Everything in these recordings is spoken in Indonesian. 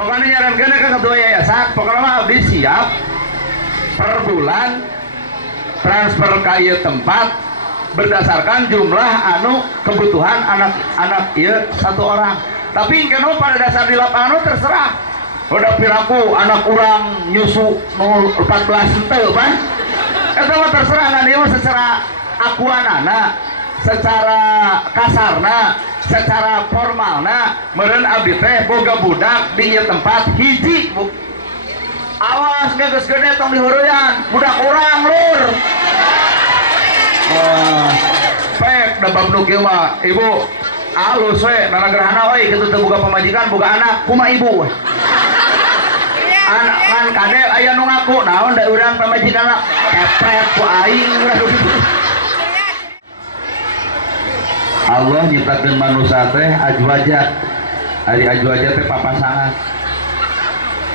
pokoknya nyarankeun ke ketua yayasan pokoknya mah abdi siap per bulan transfer ke ieu tempat berdasarkan jumlah anu kebutuhan anak ieu satu orang. Tapi kan pada dasar di lapangan terserah udah piraku anak orang nyusu 14 henteu pan eta mah terserah ngan ieu secara akuanana secara kasarna secara formalna meureun abdi teh boga budak di ieu tempat hiji bu. Awas geus gede tong diheureyan budak urang lur. Pek da bab nu kieu mah ibu alus we nanagerahana we kitu teu boga pamajikan boga anak kumaha ibu we. Anak kan kade aya nu ngaku naon da urang pamajikanna kepret ku aing Allah nyiptakeun manusia teh ajwaja. Ari ajwaja teh papasangan.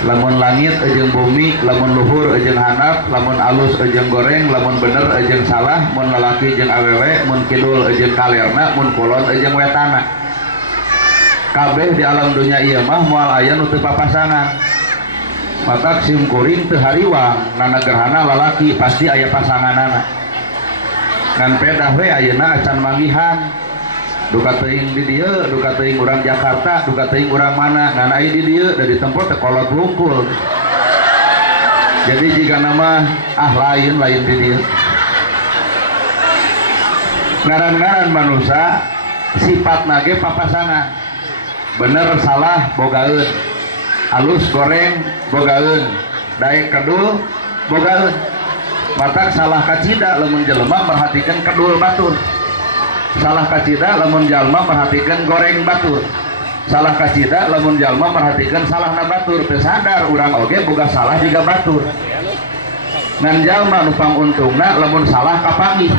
Lamun langit jeung bumi, lamun luhur jeung handap, lamun alus jeung goreng, lamun bener jeung salah, mun lalaki jeung awewe, mun kidul jeung kalerna, mun kulon jeung wetana. Kabeh di alam dunia ieu mah moal aya nu teu papasangan. Mata sim kuring teu hariwang, nanagerhana lalaki pasti aya pasanganana. Ngan pedah we ayeuna acan manggihan. Duka teuing di dieu, duka teuing urang Jakarta, duka teuing urang mana, ngan aya di dieu da ditempo teh kolot lungkul. Jadi jika nama lain di dieu. Ngaran-ngaran manusia sifatna ge papasangan. Bener salah bogaeun. Alus goreng bogaeun. Daek kedul bogaeun. Matak salah kacida lamun jelema merhatikeun kedul batur. Salah kacida lamun jalma perhatikan goreng batur. Salah kacida lamun jalma perhatikan salahna batur. Teu sadar urang oge boga salah juga batur. Ngan jalma nu panguntungna lamun salah kapanggih.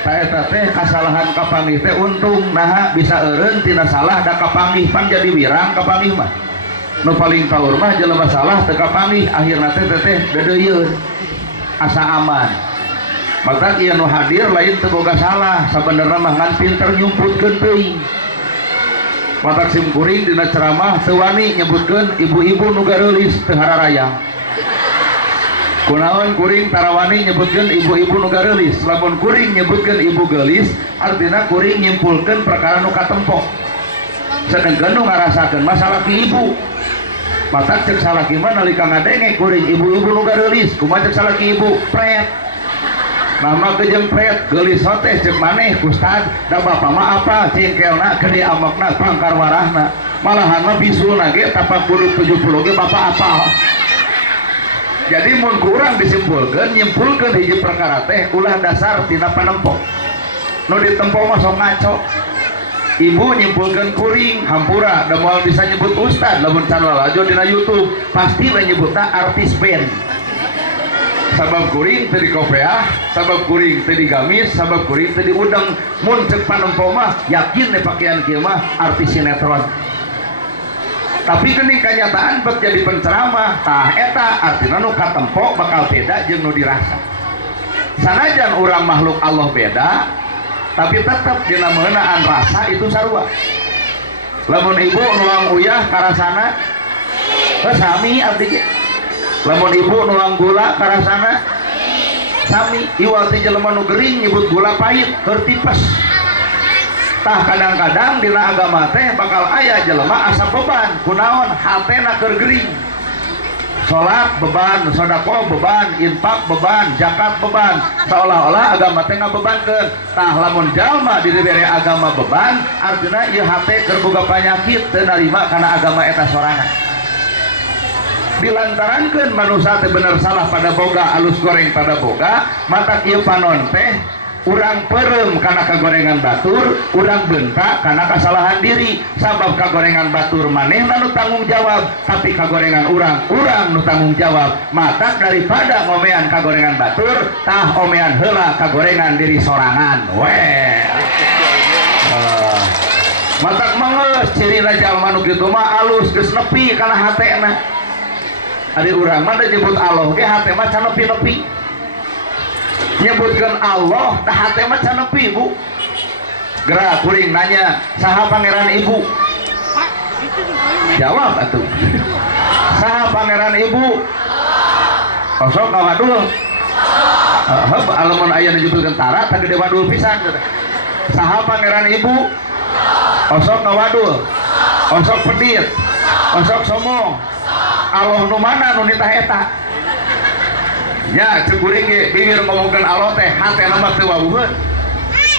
Ta eta teh kasalahan kapanggih teh untung naha bisa eureun tina salah da kapanggih pan jadi wirang kapanggih mah. Nu paling kaur mah jelema salah teu kapanggih akhirna teh dedeuyeun asa aman. Maka ieu nu hadir lain teu boga salah sabenerna mah ngan pinter nyumputkeun teuing. Matak sim kuring dina ceramah teu wani nyebutkeun ibu-ibu nu gareulis teu hararayang. Kunaon kuring tara wani nyebutkeun ibu-ibu nu gareulis. Lamun kuring nyebutkeun ibu geulis artina kuring nyimpulkeun perkara nu katempo. Sedengkeun nu ngarasakeun mah salaki ibu. Matak cek salaki mah nalika ngadenge kuring ibu-ibu nu gareulis, kumaha cek salaki ibu pret. Nama kejempret gelis teh cek maneh Ustad da bapak mah apa cingkelna gede amokna pangkar warahna malahan mah bisulna ge tapak buduk 70 ge bapak apa. Jadi mun kurang disimpulkeun nyimpulkeun hiji perkara teh ulah dasar tina panempo nu ditempo mah sok ngaco. Ibu nyimpulkeun kuring hampura da moal bisa nyebut Ustad lamun can lalajo dina YouTube pasti lah nyebutna artis band. Sabab kuring teu dikopeah, sabab kuring teu digamis, sabab kuring teu diudang. Mun cek panempo mah yakin deh pakaian kieu mah artis sinetron. Tapi geuning kanyataan bek jadi penceramah, tah eta artina nu katempo bakal beda jeung nu dirasa. Sanajan urang makhluk Allah beda, tapi tetep dina meunaan rasa itu sarua. Lamun ibu nuang uyah karasana, sami abdi ge. Lamun ibu nuang gula karasana sami. Iwal teh jelema nu gering nyebut gula pahit keur tipes. Tah kadang-kadang dina agama teh bakal aya jelema asa beban kunaon hatena keur gering. Salat beban, sedekah beban, infak beban, zakat beban, seolah-olah agama teh ngabebankeun. Tah lamun jalma dibere agama beban artinya ieu hate keur boga panyakit teu narima kana agama eta sorangan. Dilantarankeun manusia teh bener salah pada boga alus goreng pada boga mata ieu panon teh urang perem karena kagorengan batur, urang bentak karena kesalahan diri. Sabab kagorengan batur manehna nu tanggung jawab, tapi kagorengan urang nu tanggung jawab. Mata daripada ngomean kagorengan batur tah omean heula kagorengan diri sorangan. Matak mangeus cirina jalma nu kitu mah alus geus nepi kana hatena. Ari urang mah da nyebut Allah ge hate mah can nepi-nepi. Nyebutkeun Allah da hate mah can nepi, Bu. Gerak kuring nanya, saha pangeran ibu? Jawab atuh. Saha pangeran ibu? Kosok ngawadul. Alamun aya nyebutkeun tara teh gede wadul pisan. Saha pangeran ibu? Kosok ngawadul. Kosok pedit. Kosok somong. Allah nu mana nu nitah eta? Nya cek kuring ge bibir ngomongkeun Allah teh hatena mah teu wawuheun.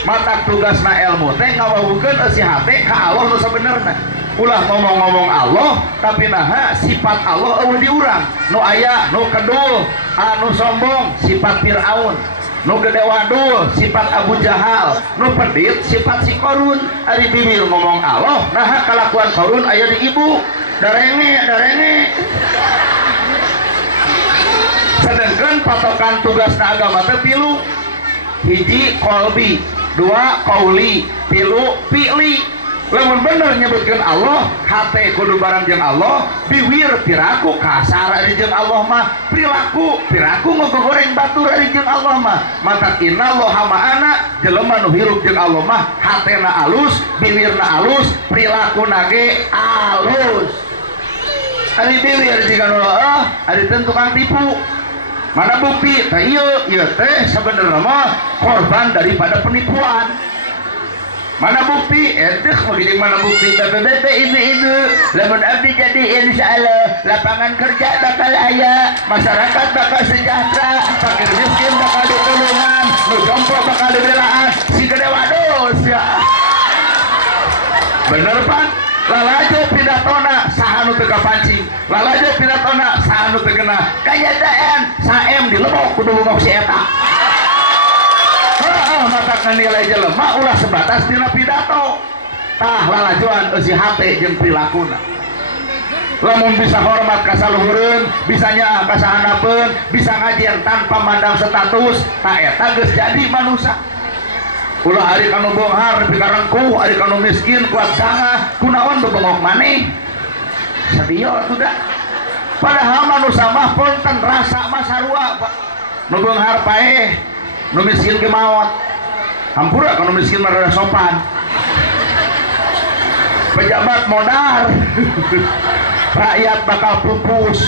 Matak tugasna ilmu teh ngawawukeun si hate ka Allah nu sabenerna. Ulah ngomong-ngomong Allah tapi naha sifat Allah eueuh diurang. Nu aya nu kedul, anu sombong sifat Firaun, nu gede wadul sifat Abu Jahal, nu pedit sifat si Korun. Ari bibir ngomong Allah, naha kalakuan Korun aya di ibu. Darenge. Sedangkan patokan tugasna agama teh tilu. Hiji kolbi, dua kauli, tilu fi'li. Lamun bener nyebutkeun Allah, hate kudu barang jeung Allah, biwir piraku kasar ari jeung Allah mah, perilaku ngogoreng batur ari jeung Allah mah. Mata innallaha ma'ana, jelema nu hirup jeung Allah mah hatena alus, biwirna alus, perilakuna ge alus. Ari biwir jika nu ari teu tukang tipu. Mana bukti? Tah ieu teh sabenerna mah korban daripada penipuan. Mana bukti? Entah begini mana bukti? BBB ini lamun abdi jadi insyaallah lapangan kerja bakal aya, masyarakat bakal sejahtera, fakir miskin bakal ditulungan, nu jompo bakal dibelaan, si gede wados ya. Bener pan? Lalajo pidatona saha nu teu kapancing, lalajo pidatona saha nu teu genah. Kayataan saem dilebok kudu ngok si eta. Mata nilai jelema ulah sebatas dina pidato. Tah lalajoan eusi hate jeung prilakuna. Lamun bisa hormat ka saluhureun, bisa nyaah ka sahanapeun, bisa ngajian tanpa mandang status, tah eta geus jadi manusia. Ulah ari kanu bonghar nepi ka rengkuh, ari kanu miskin kuat sangah, kunaon bebengok maneh. Sadio atuh da. Padahal manusia mah punten rasa mah sarua, Pak. Nu bonghar paeh, nu miskin ge maot. Hampura kalau miskin merada sopan, pejabat modal, rakyat bakal pupus.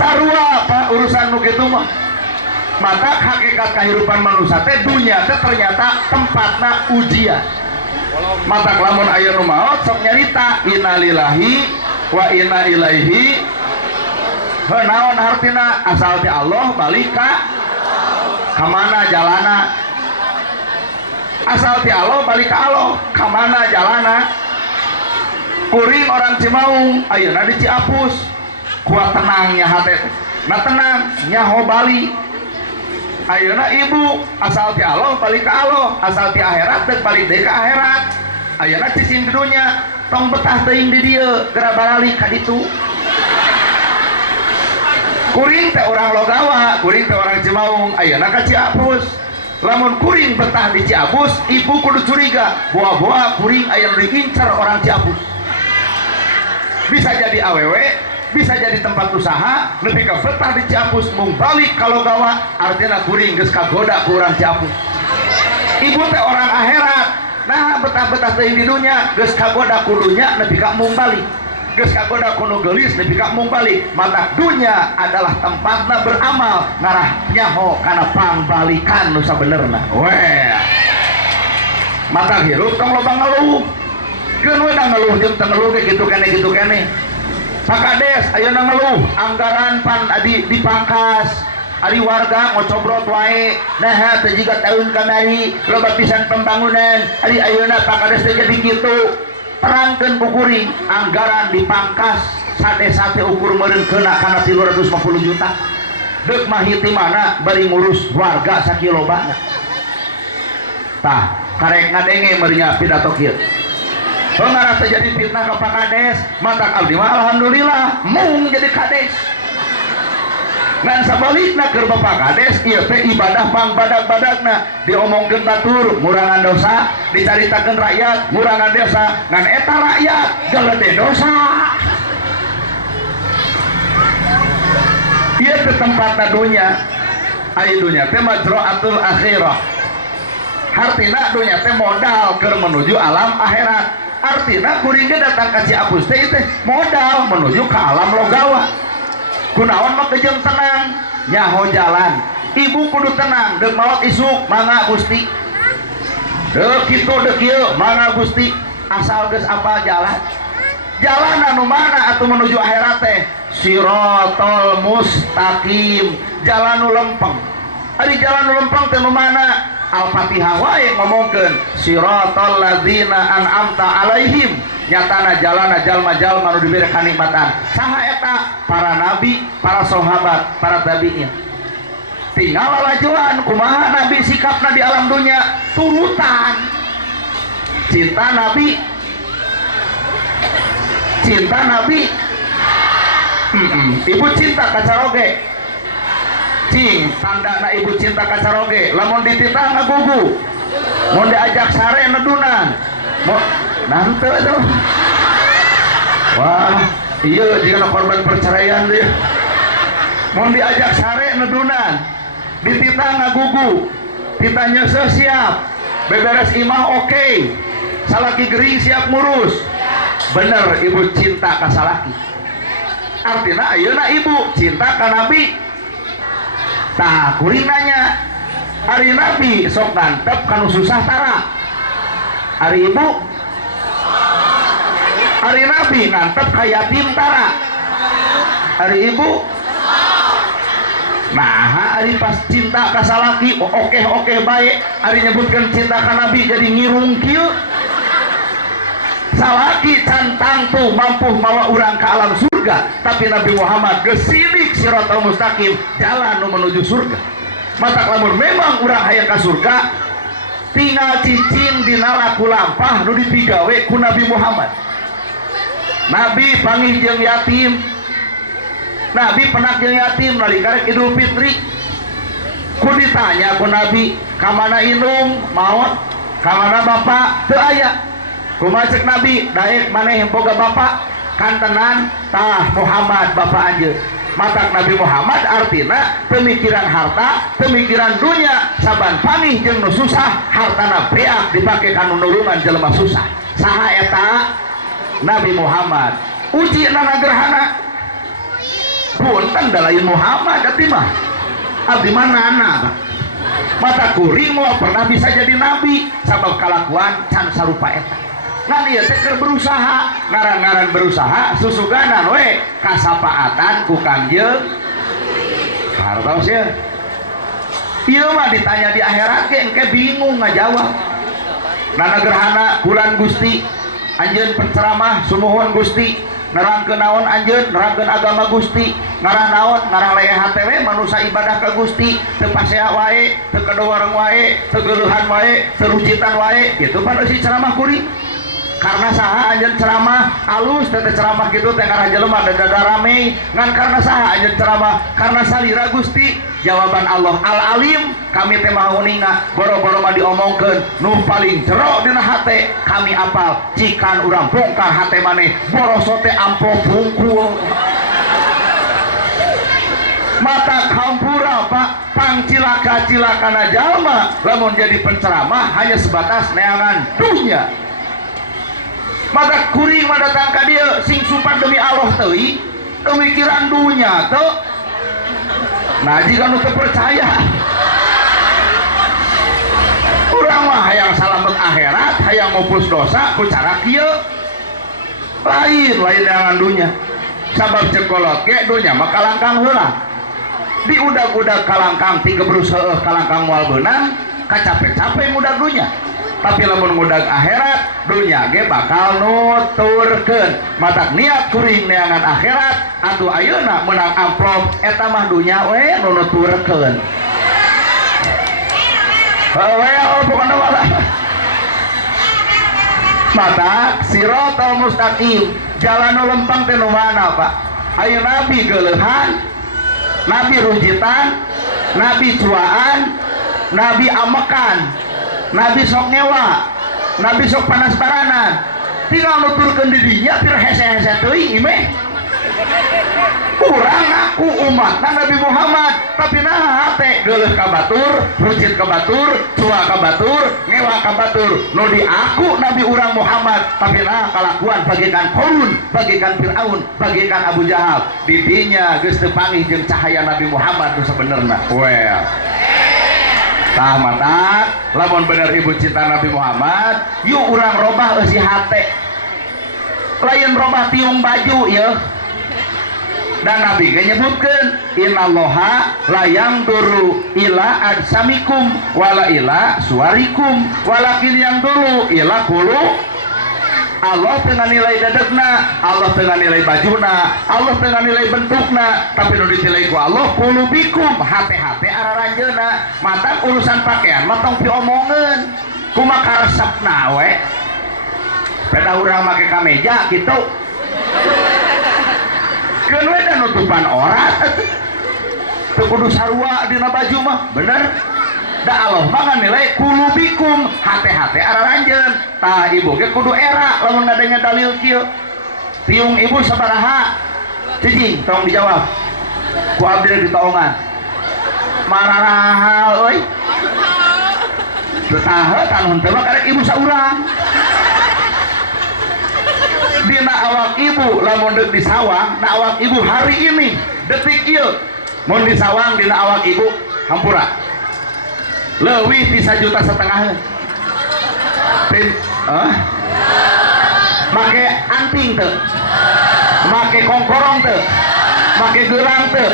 Sarua Pak urusan nu kitu mah. Maka hakikat kehidupan manusia teh dunia teh ternyata tempatna ujian. Mata lamun aya nu maot sok nyarita innalillahi wa inna ilaihi. Naon hartina asal ti Allah balik ka kamana jalana, asal ti Allah balik ka Allah kamana jalana. Kuring orang Cimaung ayeuna di Ciapus kuat tenangnya hate na tenang nyaho bali. Ayeuna ibu asal ti Allah balik ka Allah, asal ti akhirat teh balik deui ka akhirat. Ayeuna cicing di dunya tong betah teuing di dieu geura balik ka ditu. Kuring teh orang Logawa, kuring teh orang Cimaung, ayeuna ka Ciapus. Lamun kuring betah di Ciapus, ibu kudu curiga, boa-boa kuring aya nu diincar orang Ciapus. Bisa jadi awewe, bisa jadi tempat usaha, nepi ka betah di Ciapus mung balik ka Logawa, artinya kuring geus kagoda ku urang Ciapus. Ibu teh orang akhirat, nah betah-betah teuing di dunya geus kagoda ku dunya nepi ka mung balik. Geus kagoda kuno gelis nepi ka mung balik. Mata dunya adalah tempatna beramal ngarah nyaho kana pangbalikan nu sabenerna. Weh. Mata hirup tong loba ngeluh. Keun we da ngeluh jeung teu ngeluh ge kitu keneh. Sakades ayeuna ngeluh anggaran pan dipangkas. Ari warga ngocobrot wae. Nah teh jiga taun kamari loba pisan pembangunan. Ari ayeuna pakades teh jadi kitu. Terangkan bukuring anggaran dipangkas sate ukur meureun kena kana 350 juta. Deuk mah hiti mana bari ngurus warga sakilobana. Tah karek ngadenge meureunnya pidato kieu. Pengarah terjadi fitnah ka Pak Kades, matak abdi mah alhamdulillah mung jadi kades. Ngan sabalikna keur Bapak Kades ieu teh ibadah pang badag-badagna diomongkeun batur ngurangan dosa, dicaritakeun rakyat ngurangan dosa, ngan eta rakyat galede dosa. Ieu teh tempatna dunya. Ai dunya teh majra'atul akhirah. artina dunya teh modal keur menuju alam akhirat. Artina kuring ge datang ka Ciapus teh modal menuju ke alam logawa. Kunaon mah kejem tenang nyaho jalan. Ibu kudu tenang deuk maot isuk mangga Gusti. Deuk kitu deuk ieu mangga Gusti. Asal geus apal jalan. Jalan anu mana atuh menuju akhirat teh? Sirotol mustaqim, jalan nu lempeng. Ari jalan nu lempeng teh nu mana? Al-Fatihah wae ngomongkeun siratal ladzina an'amta alaihim, nyatana jalana jalma-jalma nu diberi kanikmatan. Saha eta? Para nabi, para sahabat, para tabi'in. Tinggal lalajuan kumaha nabi sikapna di alam dunia, turutan. Cinta nabi, ibu cinta kacaroge. Cing, tanda na ibu cinta kacaroge, lamun dititah ngagugu, mau diajak sare nedunan, mau nanti tuh, wah, iya jika korban perceraian dia, mau diajak sare nedunan, dititah ngagugu, titahnya siap, beberes imah oke, salaki gering siap ngurus, bener ibu cinta ka salaki, artinya ayeuna ibu cinta ka nabi. Tah kuring nanya hari nabi sok ngantep kanu susah tara, hari ibu hari nabi ngantep ka yatim tara, hari ibu nah hari pas cinta ka salaki oke baik, hari nyebutkan cinta ka nabi jadi ngirung kieu. Salaki cantang tuh mampu bawa orang ke alam surga, tapi Nabi Muhammad gesidik siratal mustaqim, jalan menuju surga. Mata lamun memang orang hayang ke surga, tinggal cicing dina laku lampah nu dipigawe ku Nabi Muhammad. Nabi panggih jeung yatim, Nabi penak jeung yatim nalika Idul Fitri. Ku ditanya ku Nabi, kamana indung maot, kamana bapak teu aya. Kumacek Nabi, daek maneh boga bapak kantenan tah Muhammad bapak anjeun. Matak Nabi Muhammad artina pemikiran harta, pemikiran dunia, saban panih jeung nu susah hartana beak dipake kanu nulungan jelema susah. Saha eta? Nabi Muhammad. Uji nana gerhana. Punten da lain Muhammad atuh mah. Abdi mah nana. Mata kuring mau pernah bisa jadi nabi sabab kalakuan can sarupa eta. Nah dia teh berusaha, ngaran-ngaran berusaha, susuganan we kasapaatan ku Kangjeng hartos ya. Ieu mah ditanya di akhirat ge engke bingung ngajawab. Nana gerhana bulan Gusti, anjeun penceramah sumuhun Gusti, nerangkeun naon anjeun, nerangkeun agama Gusti, ngarah naon, ngarah leehan teh manusia ibadah ka Gusti, teu pasea wae, teu kadowareng wae, teu geuleuhan wae, teu rucitan wae, kitu pan si ceramah kuring. Karena saha anjeun ceramah alus teh ceramah kitu teh ngarah jelema dada rame ngan karena saha anjeun ceramah karena salira Gusti. Jawaban Allah Al-Alim, kami teh mau ninga boro-boro mah diomongkeun nu paling jero dina hate kami apal cikan urang bongkar hate maneh boroso teh amplop bungkul mata kampura Pak pangcilaka-cilakana jalma lamun jadi penceramah hanya sebatas neangan dunya. Maka kuring datang ka dia sing sumpah demi Allah teuing pemikiran dunya teu. Nah jika nu teu percaya urang mah hayang salamet akhirat hayang ngupus dosa ku cara kieu lain dengan dunya. Sabab cekolot ge dunya mah kalangkang heula. Di udag-udag kalangkang ti gebrus heueuh kalangkang moal beunang kacape-cape mudag dunya. Tapi lamun mudag akhirat dunya ge bakal nuturkeun matak niat kuring neangan akhirat atuh ayeuna menang amplop eta mah dunya we nu nuturkeun we pokona walah matak siratal mustaqim jalan nu lempeng teh nu mana Pak? Aya nabi geuleuhan, nabi rujitan, nabi cuaan, nabi amekan, nabi sok nyewa, nabi sok panas baranan, tinggal nuturkeun di dinya tir hese-hese teuing imeh kurang aku umat Nabi Muhammad tapi nah hate geuleuh ka batur, rucit ka batur, cua ka batur, ngewa ka batur. Nu di aku Nabi urang Muhammad tapi nah kalakuan bagaikan Qarun, bagaikan Firaun, bagaikan Abu Jahal. Didinya geus teu panggih jeung cahaya Nabi Muhammad nu sabenerna. Well. Tah mata lamun bener ibu cinta Nabi Muhammad, yuk urang robah eusi hate. Lain robah tiung baju ya. Dan Nabi menyebutkan innallaha la yangduru ila adsamikum wala ila suarikum walakin yangduru ila qulu. Allah tengah nilai dadegna, Allah tengah nilai bajuna, Allah tengah nilai bentukna, tapi nu ditilai ku Allah qulubikum, hate-hate araranjeuna. Mata urusan pakaian mah tong diomongeun kumaha karesepna we. Peda urang make kameja kitu keun we da nutupan orat teu kudu sarua dina baju mah bener da Allah mah nilai qulubikum, hate-hate araranjeun. Tah ibu ge kudu era lamun ngadenge dalil kieu. Tiung ibu sabaraha? Cicing tong dijawab ku abdi ditaongan mararaha euy teu tahe kan henteu mah karek ibu saurang. Dina awak ibu lamun deuk di sawang, na awak ibu hari ini detik ieu mun di sawang dina awak ibu hampura leuwih ti 1,5 juta make anting teu, make kongkorong teu, make gelang teu,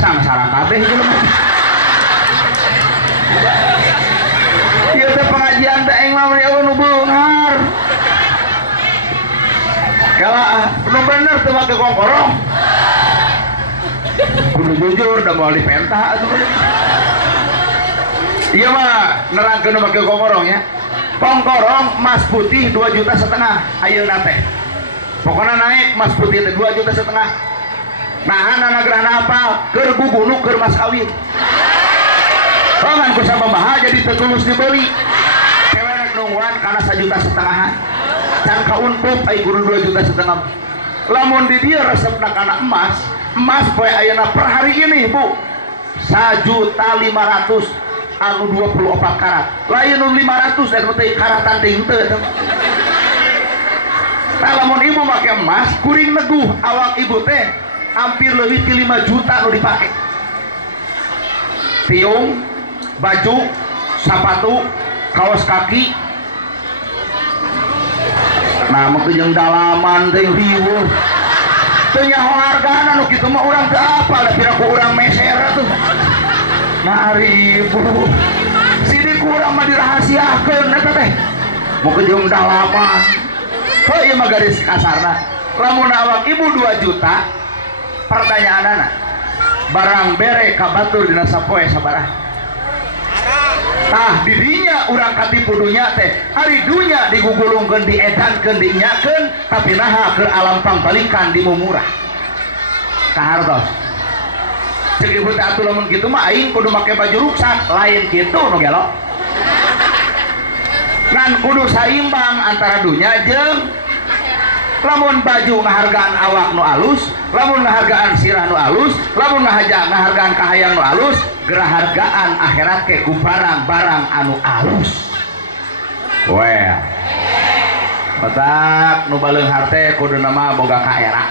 sangsara kabeh jelema. Ieu teh pengajian teh aing mah nu beungar. Kalau nu bener teu make kongkorong kudu jujur da moal dipenta atuh. Iya mah nerangkeun nu make kongkorong ya. Kongkorong emas putih 2,5 juta ayeuna teh. Pokona naik emas putih teh 2,5 juta. Nahan anak gerana apa? Keur gugunu keur mas kawin. Pangan ku sababaraha jadi teu tulus dibeli. Cewek nungguan kana 1,5 juta. Can kauntup ai guru 2,5 juta. Lamun di dia resepna kana emas poe ayeuna per hari ini Bu 1,5 juta anu 24 karat. Lain nu 500 dan teh karatan teh teu. Nah, lamun ibu make emas kuring neguh awak ibu teh hampir leuwih ti 5 juta nu dipake. Tiung, baju, sepatu, kaos kaki. Nah, mungkin yang dalaman teh riweuh. Teu nyaho hargana nu kitu mah urang teu apal da pira ku urang meser atuh. Nah, ribu. Sidik urang mah dirahasiakeun eta teh. Mungkin yang dalaman. Heuh ieu mah garis kasarna. Lamun awak ibu 2 juta, pertanyaanana barang bere ka batur dina sapoe sabaraha? Tah didinya urang katipu dunya teh ari dunya digugulungkeun diedankeun dinyakeun tapi naha keur alam pangbalikan dimumurah ka hartos. Ceuk ibu teh atuh lamun kitu mah aing kudu make baju ruksak lain kitu nu gelo. Ngan kudu saimbang antara dunya jeung lamun baju ngahargaan awak nu alus, lamun ngahargaan sirah nu alus, lamun ngahargaan kahayang nu alus, gerahargaan akhirat ke ku barang-barang anu alus. Well, otak nu baleung harte kudu nama boga kaera.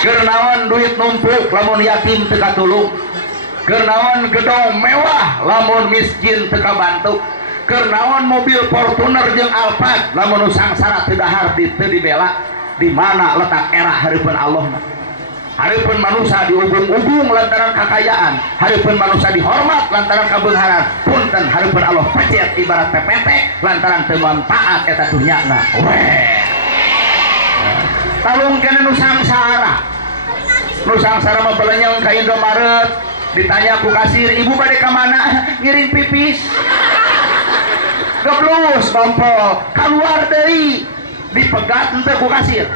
Keur naon duit numpuk lamun yatim teu katulung. Keur naon gedong mewah lamun miskin teu kabantu. Keur naon mobil Fortuner jeung Alphard lamun nu sangsara teu dahar teu dibela. Di mana letak era hareupeun Allah mah? Hareupeun manusia diubung-ubung lantaran kakayaan, hareupeun manusia dihormat lantaran kabeungaran. Punten hareupeun Allah pecet ibarat pepete lantaran teu manfaat eta dunyana. Weh. Talung kene nu sangsara. Nu sangsara mah belenyeng ka Indomaret, ditanya ku kasir, "Ibu bade ka mana?" "Ngiring pipis." Geblus bampol, keluar deui. Dipegat henteu ku kasir.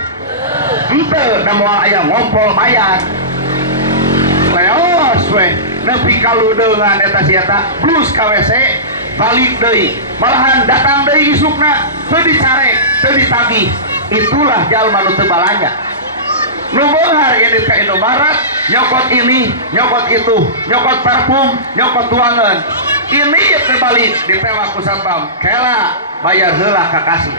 Henteu da moal aya ngompol bayar. Leos we, nepi kaludeungan eta si eta, blus ka WC, balik deui. Malahan datang deui isukna, teu dicarek, teu ditagih. Itulah jalma nu teu balanja. nu beunghar ini ka Indomaret nyokot ini nyokot itu nyokot parfum nyokot tuangan ini terbalik ditewak ku satpam kela bayar heula ka kasih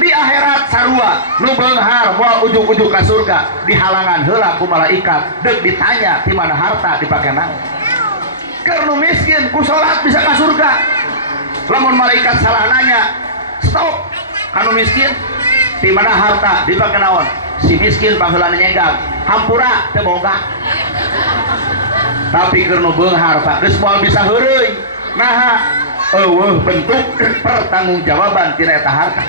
di akhirat sarua nu beunghar moal ujug-ujug ka surga dihalangan heula ku malaikat deuk ditanya di mana harta dipake naon keur nu miskin ku salat bisa ka surga lamun malaikat salah nanya stop anu miskin di mana harta dipake naon si miskin pangheulana nyegang hampura teu boga tapi keur nu beunghar tak geus moal bisa heureuy naha eueuh bentuk pertanggungjawaban tina eta harta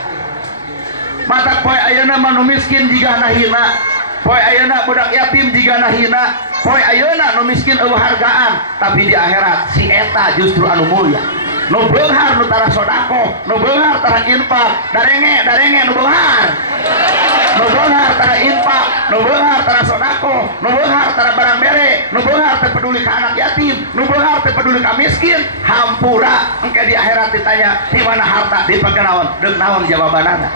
mata poe ayeuna mah nu miskin jigana hina poe ayeuna budak yatim jigana hina poe ayeuna nu miskin eueuh hargaan tapi di akhirat si eta justru anu mulia nu beunghar nu tara sodako nu beunghar tara infak darenge nu beunghar nu beunghar tara infak nu beunghar tara sodako nu beunghar tara barang bere nu beunghar teu peduli ka anak yatim nu beunghar teu peduli ka miskin hampura engke di akhirat ditanya di mana harta dipake naon deuk naon jawabanana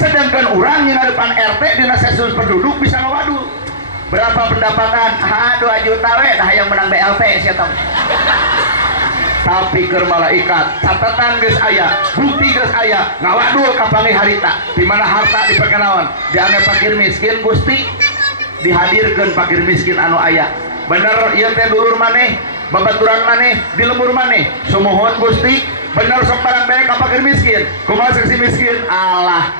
sedangkan orang yang ngadepan RT dina sensus penduduk bisa ngawadul berapa pendapatan 2 juta we dah yang menang BLT sia tong tapi keur malaikat catatan geus aya bukti geus aya ngawadul ka pangi harita di mana harta dipake naon diane fakir miskin Gusti dihadirkeun fakir miskin anu aya bener ieu teh dulur maneh babaturan maneh di lembur maneh sumohon Gusti bener sok barang bae ka fakir miskin kumaha si miskin Allah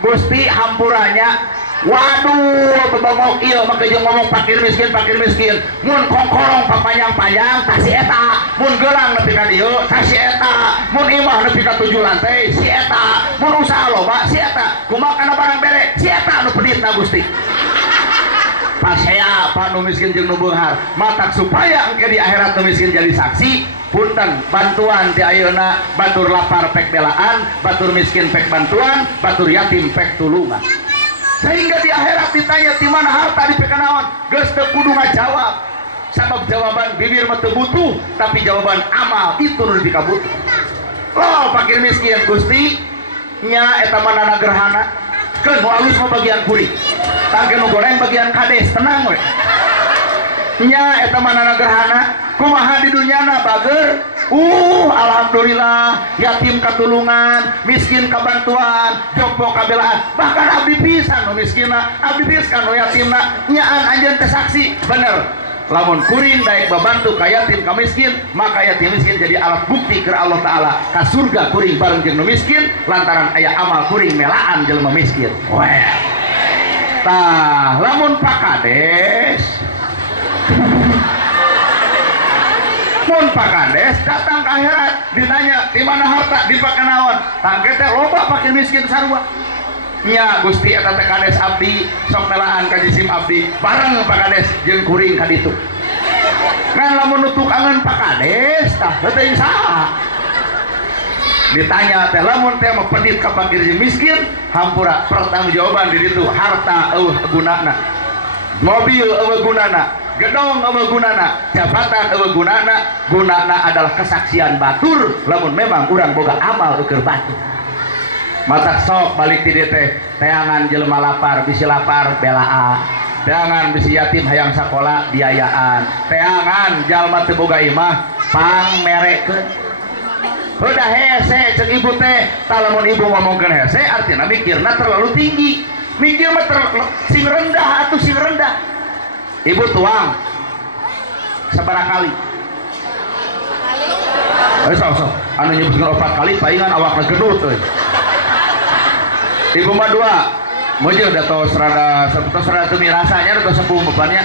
Gusti hampuranya waduh bebongok ieu make jeung ngomong fakir miskin mun kongkorong papanjang-panjang tah si eta mun gelang nepi ka dieu tah si eta mun imah nepi ka 7 lantai si eta mun usaha loba si eta kumaha kana barang bere si eta anu peditna Gusti pasea pa nu miskin jeung nu beunghar matak supaya engke di akhirat nu miskin jadi saksi punten bantuan ti ayeuna batur lapar pek belaan batur miskin pek bantuan batur yatim pek tulungan sehingga di akhirat ditanya di mana harta dipake naon geus teu kudu ngajawab sabab jawaban bibir mah teu butuh tapi jawaban amal itu nu dikabutuh loh fakir miskin Gusti nya eta manana gerhana keun nu alus mah bagian kuring tangke nu goreng bagian kades tenang we nya eta manana gerhana kumaha di dunyana bager alhamdulillah yatim katulungan miskin kabantuan jompo kabelaan bahkan abdi pisan nu miskinna abdi pisan nu yatimna nyaan anjeun teh saksi bener lamun kuring daek babantu ka yatim ka miskin maka yatim miskin jadi alat bukti ke Allah Ta'ala ka surga kuring bareng jeung nu miskin lantaran aya amal kuring melaan jelema miskin weh tah lamun pakades mun pakades datang ke akhirat ditanya di mana harta dipake naon tangke teh loba fakir miskin sarua nya Gusti eta teh kades abdi sok melaan ka jisim abdi bareng pakades jeung kuring ka ditu kan lamun nutuk angan pakades tah teh saha ditanya teh lamun teh mah pedit ka fakir jeung miskin hampura pertanggungjawaban di ditu harta eueuh gunana mobil eueuh gunana gedong eueuh gunana jabatan eueuh gunana adalah kesaksian batur lamun memang urang boga amal keur batur matak sok balik ti dieu teh teangan jelema lapar bisi lapar belaan teangan bisi yatim hayang sakola biayaan teangan jalma teu boga imah pangmerekeun udah hese ceuk ibu teh tah lamun ibu ngomongkeun hese artina mikirna terlalu tinggi mikir mah sing rendah atuh sing rendah ibu tuang sabaraha kali sok anu nyebutkeun 4 kali paingan awakna gedut euy ibu mah 2 moje udah tos rada teu mirasanya udah sepuh bebannya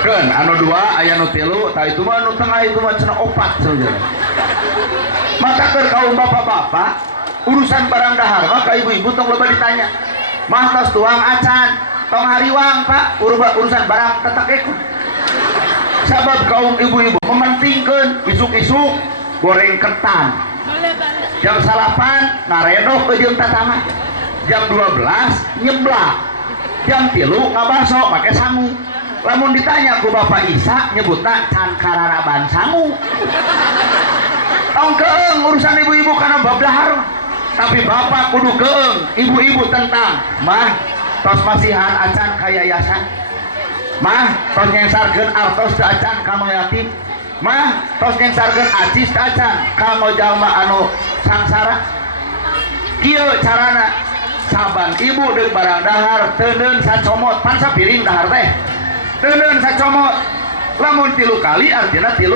keun anu 2 aya nu 3 tah itu mah anu tengah itu mah cenah 4 saudara mata keur kaum bapak-bapak urusan barang dahar mah ka ibu-ibu tong loba ditanya mah tos tuang acan tong hariwang Pak urusan barang tetek ekor sabab kaum ibu-ibu mementingkeun isuk-isuk goreng ketan jam 8 ngaredoh ke jeung tatangga jam 12 nyeblak jam 3 ngabaso make sangu lamun ditanya ku Bapak Isa nyebutna can kararaban sangu tong keung urusan ibu-ibu kana bab dahar tapi bapak kudu keung ibu-ibu tentang mah tos masihan acan kayayasan mah tos nyengsarkeun artos teu acan kanu yatim mah tos nyengsarkeun acis teu acan kanu jalma anu sangsara kieu carana saban ibu deuk barang dahar teuneun sacomot pan sapiring dahar teh teuneun sacomot lamun 3 kali artina 3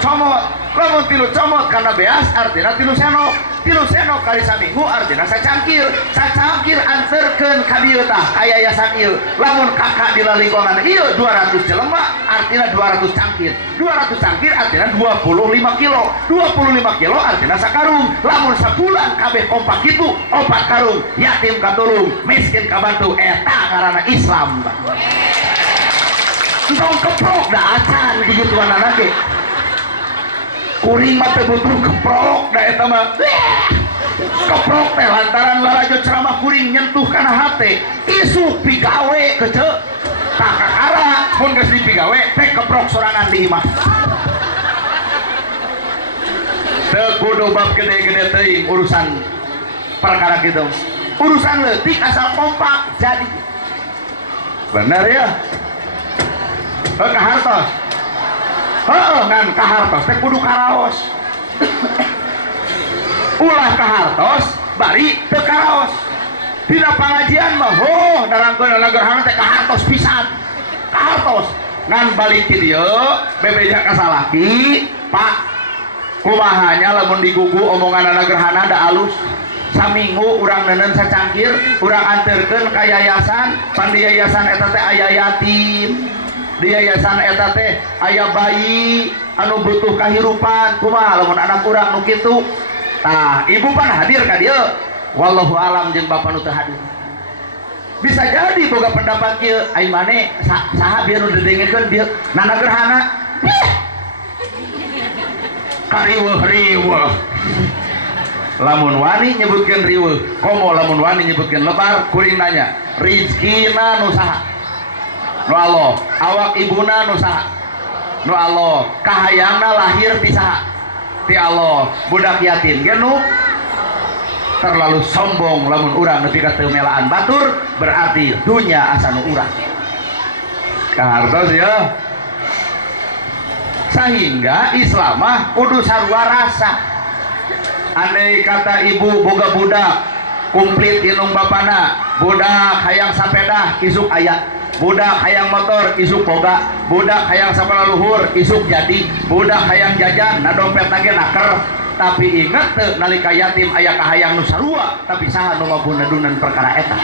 comot lamun 3 comot karena beas artina 3 senok kali saminggu artina sacangkir anterkeun ka dieu tah ka yayasan ieu lamun kakak di lingkungan ieu 200 jelema artina 200 cangkir artina 25 kilo artina sakarung lamun sabulan kabeh kompak kitu 4 karung yatim katulung miskin kabantu eta ngaranna Islam entong keprok da acan digituan lagi kuring mah teh butuh keprok da eta mah keprok teh lantaran larajo ceramah kuring nyentuh kana hate isu pigawe kece tak kakara mun geus dipigawe teh keprok sorangan di imah teu kudu bab gede-gede teuing urusan perkara kitu urusan leutik asal kompak jadi bener ya kahartos ngan kahartos teh kudu karaos ulah kahartos bari teu karaos dina pangajian mah narangkeun nagerhana teh kahartos pisan kahartos ngan balik ti dieu bebeja ka salaki Pak kumahanya lamun digugu omongan nagerhana da alus saminggu urang neuneun sacangkir urang anterkeun ka yayasan pan di yayasan eta teh aya yatim di yayasan eta teh aya bayi anu butuh kahirupan kumaha lamun anak urang nu kitu tah ibu pan hadir ka dieu wallahu alam jeung bapa nu teu hadir bisa jadi boga pendapat kieu ai mane saha biar nu didengekeun dieu nana gerhana kariweuh lamun wani nyebutkeun riweuh komo lamun wani nyebutkeun lebar kuring nanya rizkina nu saha nu Allah awak ibuna nu saha nu Allah kahayangna lahir ti saha ti Allah budak yatim ge nu terlalu sombong lamun urang nepi ka teu melaan batur berarti dunya asa nu urang kahartos ya sehingga Islam mah kudu sarua rasa andai kata ibu boga budak kumplit inung bapana budak hayang sapeda isuk aya budak hayang motor isuk boga budak hayang sapana luhur isuk jadi budak hayang jajan na dompet lagi naker tapi ingat teu nalika yatim aya kahayang nu sarua tapi saha nu ngabunadunan perkara eta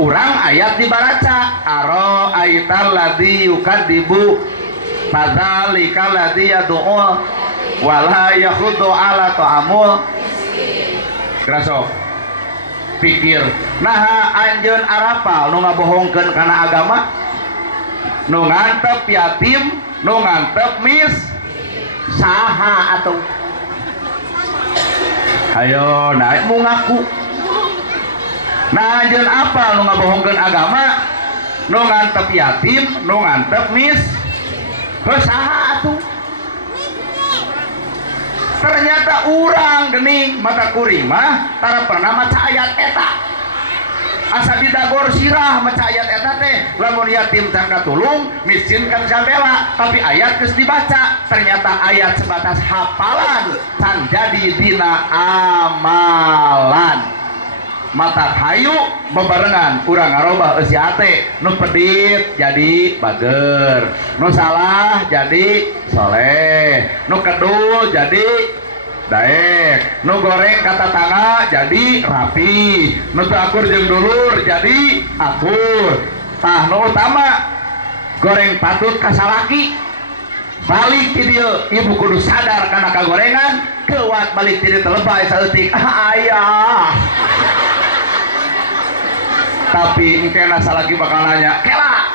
urang ayat dibaraca aro aital ladzi yukadibu fadzalika ladzi yad'u wala yakhuddu ala ta'amul kerasok pikir nah anjeun arapal nu ngabohongkeun kana agama nu ngantep yatim nu ngantep mis saha atuh ayo naik mu ngaku nah anjeun apal nu ngabohongkeun agama nu ngantep yatim nu ngantep mis saha atuh ternyata urang gening mata kuring mah tara pernah maca ayat eta asa didagor sirah maca ayat eta teh lamun yatim can katulung miskin kan sabela tapi ayat geus dibaca ternyata ayat sebatas hafalan can jadi dina amalan mata hayu bebarengan urang ngarobah eusi ate nu pedit jadi bager nu salah jadi soleh nu kedul jadi daek nu goreng kata tangga jadi rapi nu teu akur jeung dulur jadi akur tah nu utama goreng patut ka salaki balik ti dieu ibu kudu sadar kana kagorengan keuat balik ti dieu telebay saeutik ayah tapi engke nasa lagi bakal nanya kela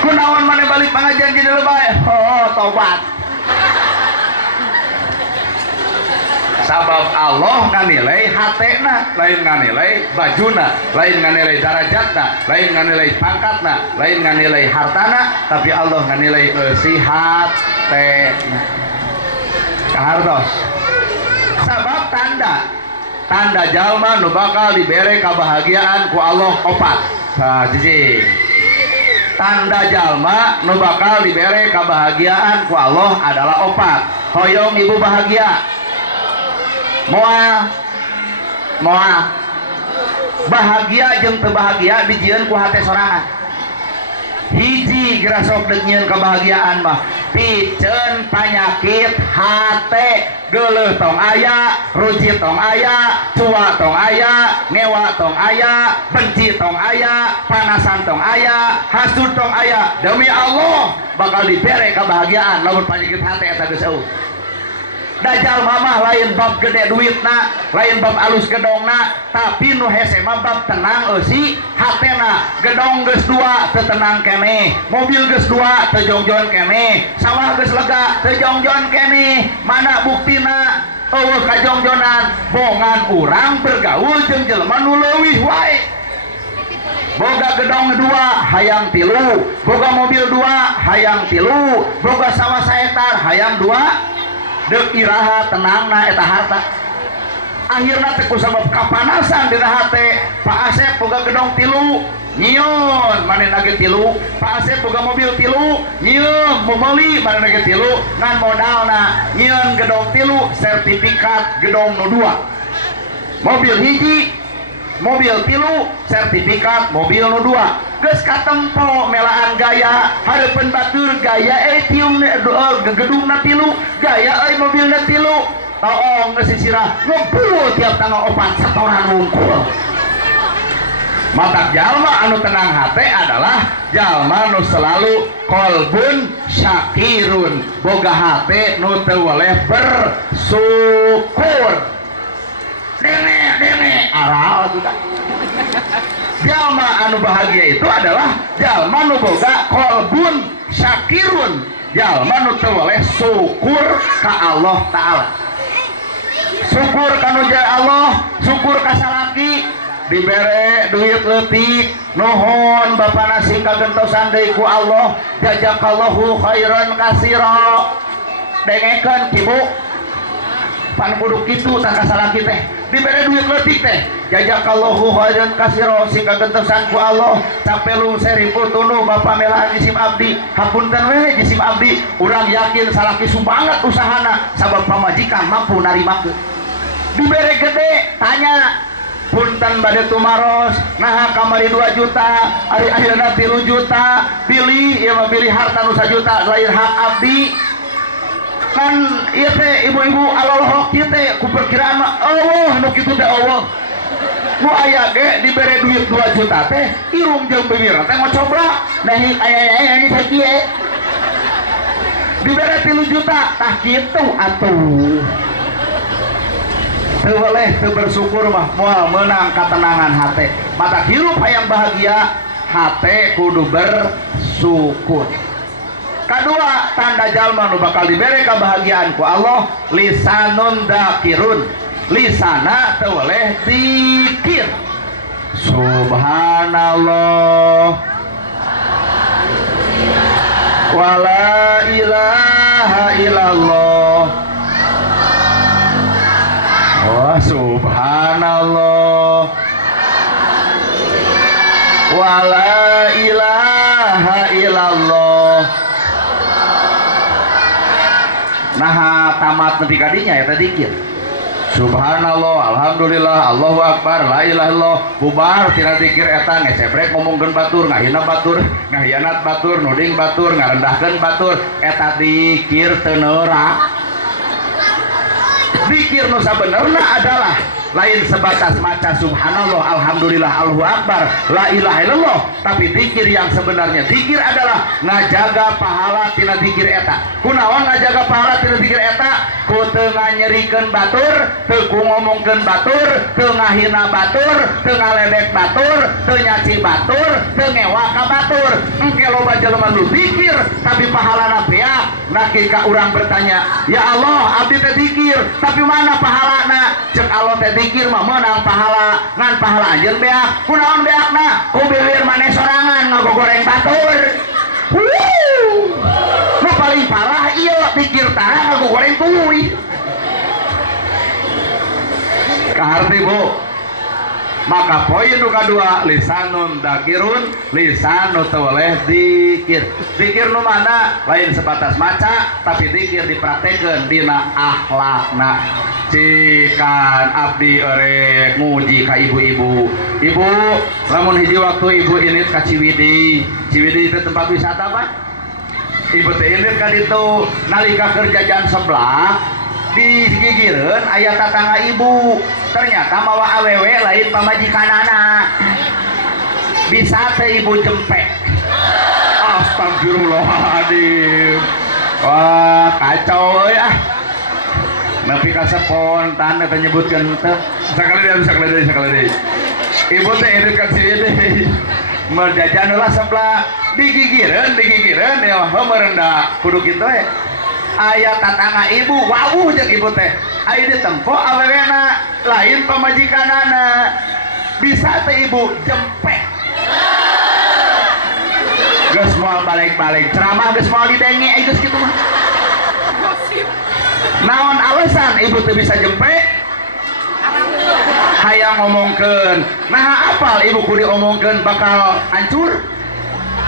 kunaon mana balik pengajian jadi lebay tobat sabab Allah nganilai hatena lain nganilai bajuna lain nganilai darajatna lain nganilai pangkatna lain nganilai hartana tapi Allah nganilai si hatena kahartos sabab tanda tanda jalma nu bakal dibere kebahagiaan ku Allah opat. Nah, jiji. Tanda jalma nu bakal dibere kebahagiaan ku Allah adalah opat. Hoyong ibu bahagia. Moal bahagia jeung teu bahagia dijieun ku hate sorangan. Hiji kira sok dengieun kebahagiaan mah piceun panyakit hate geuleuh tong aya, rujit tong aya, cua tong aya, ngewa tong aya, benci tong aya, panasan tong aya, hasud tong aya. Demi Allah bakal dibere kebahagiaan lamun panyakit hate eta geus eueuh. Dajal mamah lain bab gede duitna, lain bab alus gedongna, tapi nu hese mah bab tenang eusi hatena. Gedong geus 2 teu tenang keneh, mobil geus 2 teu jongjon keneh, sawah geus lega teu jongjon keneh. Mana buktina eueuh kajongjonan? Bongan urang bergaul jeung jelema nu leuwih wae. Boga gedong 2 hayang 3, boga mobil 2 hayang 3, boga sawah saetar hayang 2. Dek iraha tenangna eta harta. Akhirna teh kusabab kapanasan dina hate. Pak Asep boga gedong 3 nyieun manehna ge 3, Pak Asep boga mobil 3 nyieun meuli manehna ge 3, ngan modalna nyieun gedong 3 sertifikat gedong nu 2. Mobil hiji mobil 3 sertifikat mobil nu 2. Geus katempo melaan gaya hareupeun batur gaya tium gedungna 3 gaya mobilna 3 taong geus sisirah ngumpul tiap tanggal 4 satoran ngumpul. Mata jalma anu tenang hate adalah jalma nu selalu qalbun syakirun, boga hate nu teu weleh bersyukur. Dene aral juga. Jalma anu bahagia itu adalah jalma nu boga qalbun syakirun, jalma nu teu weleh syukur ka Allah taala. Syukur ka nu Allah, syukur ka salaki dibere duit leutik, nuhun bapana sing kagentosan deui ku Allah, jazakallahu khairan katsira. Dengekeun kibu pan kudu kitu tah ka salaki teh dibere duit leutik teh, jazakallahu khairan katsira sing kagentosan ku Allah. Capelung 1000 tunu bapa melaan jisim abdi, hapunten we jisim abdi, urang yakin salaki sumbangat usahana sabab pamajikan mampu narimakeun. Dibere gede tanya punten bade tumaros nah kamari 2 juta ari ayeuna 3 juta pilih ieu mah pilih harta nu 1 juta lain hak abdi kan ieu teh ibu-ibu alolohok ieu teh ku perkiraan mah Allah nu kitu teh Allah nu aya ge dibere duit 2 juta teh irung jeung bibir teh ngocobra nah aya ini sakieu dibere 3 juta tah kitu atuh. Teu boleh teu bersyukur mah moal meunang katenangan hate. Mata hirup hayang bahagia hate kudu bersyukur. Kadua tanda jalma nu bakal dibere kebahagiaan ku Allah lisanun dzakirun, lisana teu boleh zikir. Subhanallah wala ilaha illallah. Oh, subhanallah wala ilaha illallah. Nah tamat nepi kadinya eta dikir subhanallah alhamdulillah Allahu akbar la ilaha illallah bubar tina dikir eta ngesebrek ngomongkeun batur ngahina batur ngahianat batur nuding batur ngarendahkeun batur eta dikir teu neurak. Zikir nu sabenerna adalah lain sebatas maca subhanallah alhamdulillah Allahu akbar la ilaha illallah, tapi zikir yang sebenarnya zikir adalah ngajaga pahala tina zikir eta. Kunaon ngajaga pahala tina zikir eta? Ku teu nganyerikeun batur, teu ku ngomongkeun batur, teu ngahina batur, teu ngaledek batur, teu nyaci batur, teu ngewa ka batur. Engke loba jelema nu zikir tapi pahalana beak. Nah ketika urang bertanya, "Ya Allah, abdi teh zikir, tapi mana pahalana?" Cek Allah teh zikir mah meunang pahala, ngan pahala anjeun beak. Kunaon beakna? Ku bibir maneh sorangan ngagogoreng batur. Nu paling parah ieu zikir tara ngagogoreng tuluy. kaharti Bu. Maka poin nu kadua lisanun dakirun, lisan nu teu boleh dikir. Dikir nu mana lain sebatas maca, tapi dikir dipraktekeun dina akhlakna. Cikan abdi erek nguji ka ibu-ibu. Ibu, lamun hiji waktu ibu ini ka Ciwidey. Ciwidey itu tempat wisata Pak. Ibu teh ini ka ditu nalika keur jajan sebelah digigireun aya tatangga ibu. Ternyata mawa awewe lain pamajikanana. Bisa teh ibu jempek. Astagfirullahaladzim. Wah kacau ya. Nepi ka spontan eta nyebutkeun teh. Sakali deui. Ibu teh ini ka Ciwidey. Merjajan lah sebelah digigireun ya merendah kudu kitu ya. Aya tatangga ibu wawuh jeung ibu teh aya ditempo awewena lain pamajikanana. Bisa teh ibu jempek geus moal balik-balik ceramah geus moal didenge geus kitu mah. Naon alasan ibu teh bisa jempek? Hayang ngomongkeun nah apal ibu kudu diomongkeun bakal hancur.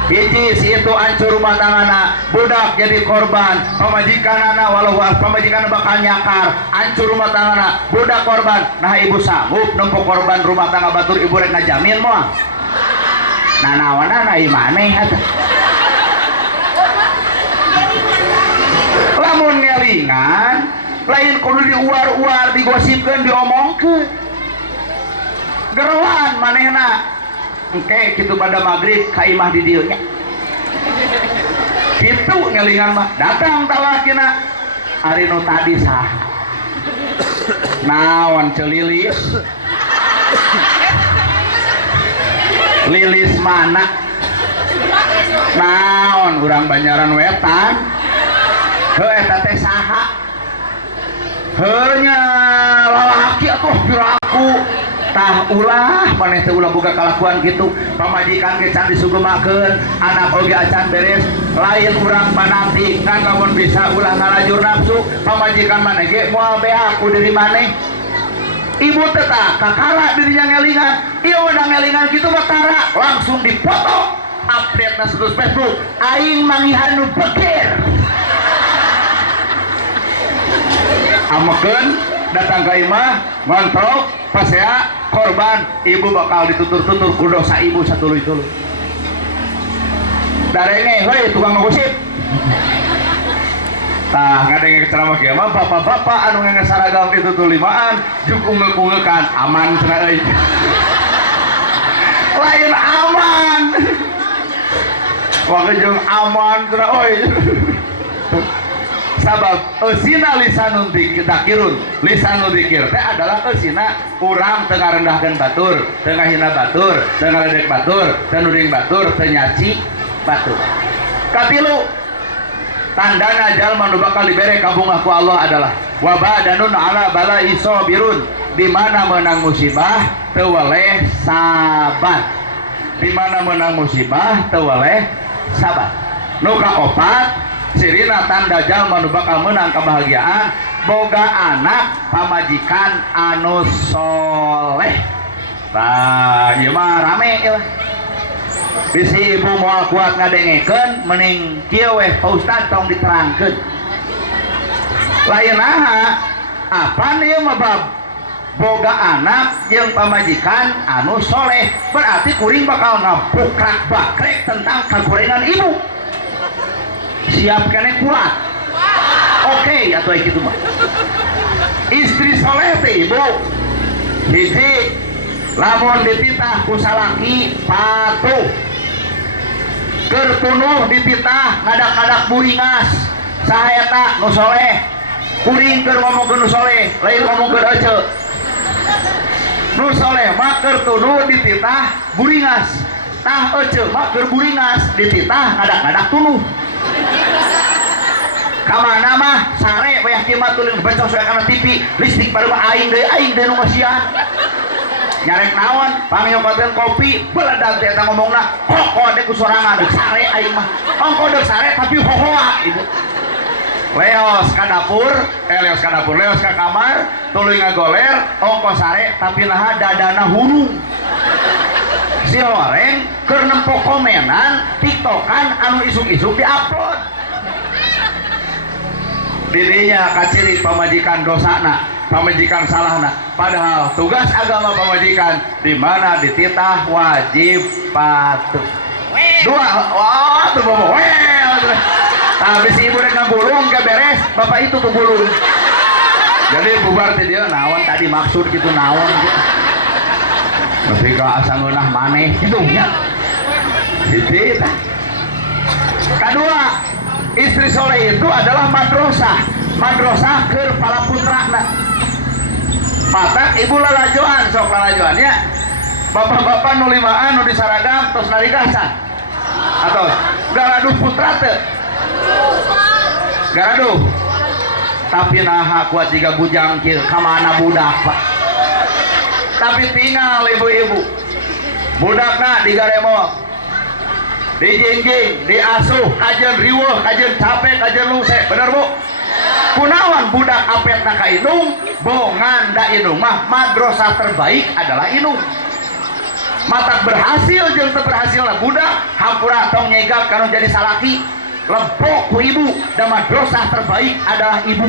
Hiji si itu hancur rumah tanggana, budak jadi korban, pamajikanana walau pamajikanana bakal nyakar, hancur rumah tanggana, budak korban. Nah ibu sanggup nempok korban rumah tangga batur ibu rek ngajamin moal. Nah nawana ieu maneh atuh. Lamun ngelingan, lain kudu diuar-uar, digosipkeun, diomongkeun. Geroan manehna. Oke, gitu pada maghrib kaimah di dieu nya. Kitu ngelingan mah datang talakina. Ari nu tadi saha? Naon celilis? Lilis mana? Naon urang Banjaran Wetan? Heuh eta teh saha? Heuh nya lalaki atuh piraku. Tah ulah maneh teh ulah boga kalakuan gitu. Pamajikan ge can disugemakeun, anak oge acan beres, lain urang pananti kan lamun bisa ulah ngalajur nafsu. Pamajikan maneh ge moal beak ku diri maneh. Ibu teh tah kakara dirinya ngelingan, ieu udah ngelingan kitu mah tara langsung dipoto. Update na status Facebook, aing mangihan nu bekir. Amekeun datang ka imah ngontrol pas ya korban ibu bakal ditutur-tutur ku dosa ibu satuluy-tuluy. Darenge heuy tukang ngosip. Tah ngadenge ceramah kieu mah bapak-bapak anu ngasaragam itu tulimaan jeung unggeuk-ungeukan aman cenah euy. Lain aman. Wah jeung aman cenah euy. Sabab eusina lisanun dakirun, lisanun dikir teh adalah eusina urang teu ngarendahkeun batur, teu ngahina batur, teu ngaledek batur, teu nuding batur, teu nyaci batur. Katilu tandana jalma nu bakal dibere kabungah ku Allah adalah wa badanun ala bala isobirun, di mana menang musibah teu weleh sabar. Di mana menang musibah teu weleh sabar. Nu kaopat sirina tanda jalma nu bakal menang kebahagiaan boga anak pamajikan anu soleh. Nah ieu mah rame ya. Bisi ibu moal kuat ngadengekeun mending kieu weh Pak Ustad tong diterangkeun. Lain naha apa ieu mah bab boga anak jeung pamajikan anu soleh, berarti kuring bakal ngabukrak bakrek tentang kagorengan ibu. Siap kene kuat. Oke atuh kitu mah. Istri soleh teh ibu hiji lamun dititah ku salaki patuh, keur tunuh dititah ngadak-ngadak buringas saha eta nu soleh. Kuring keur ngomongkeun nu soleh lain ngomongkeun ece. Nu soleh mah keur tunuh dititah buringas, tah ece mah keur buringas dititah ngadak-ngadak tunuh. Kamana mah sare bayah kieu mah tuluy becos we kana TV listrik baru aing deui nu masihan. Nyarek naon pangiokoteun kopi beledag teh eta ngomongna kok deuk ku sorangan deuk sare aing mah. Ongko deuk sare tapi hohoa ibu. leos ka dapur leos ka kamar tuluy ngagoler ongkos sare tapi naha dadana hurung si horeng keur nempok komenan tiktokan anu isuk-isuk diupload dirinya kaciri pamajikan dosana pamajikan salahna padahal tugas agama pamajikan di mana dititah wajib patuh dua wah tuh bobo habis ibu rek ngagulung ke beres bapak itu tuh gulung jadi bubar teh dia naon tadi maksud gitu naon gitu tapi ka asa ngeunah maneh gitu nya gitu kedua istri soleh itu adalah madrasah keur pala putrana mata ibu lalajoan sok lalajoan ya bapak-bapak nu limaan nu disaragam tos narikasan atau garaduh putra teu garaduh tapi naha kuat jika bujang kieu kamana budak pak tapi tinggal ibu-ibu budakna digaremok dijingjing diasuh kajen riweuh kajen capek kajen lungse bener bu kunaon budak apetna ka indung bongan da indung mah madrasah terbaik adalah indung matak berhasil jeung teu berhasil lah budak hampura tong nyegap kanu jadi salaki lempok ku ibu dan madrasah terbaik adalah ibu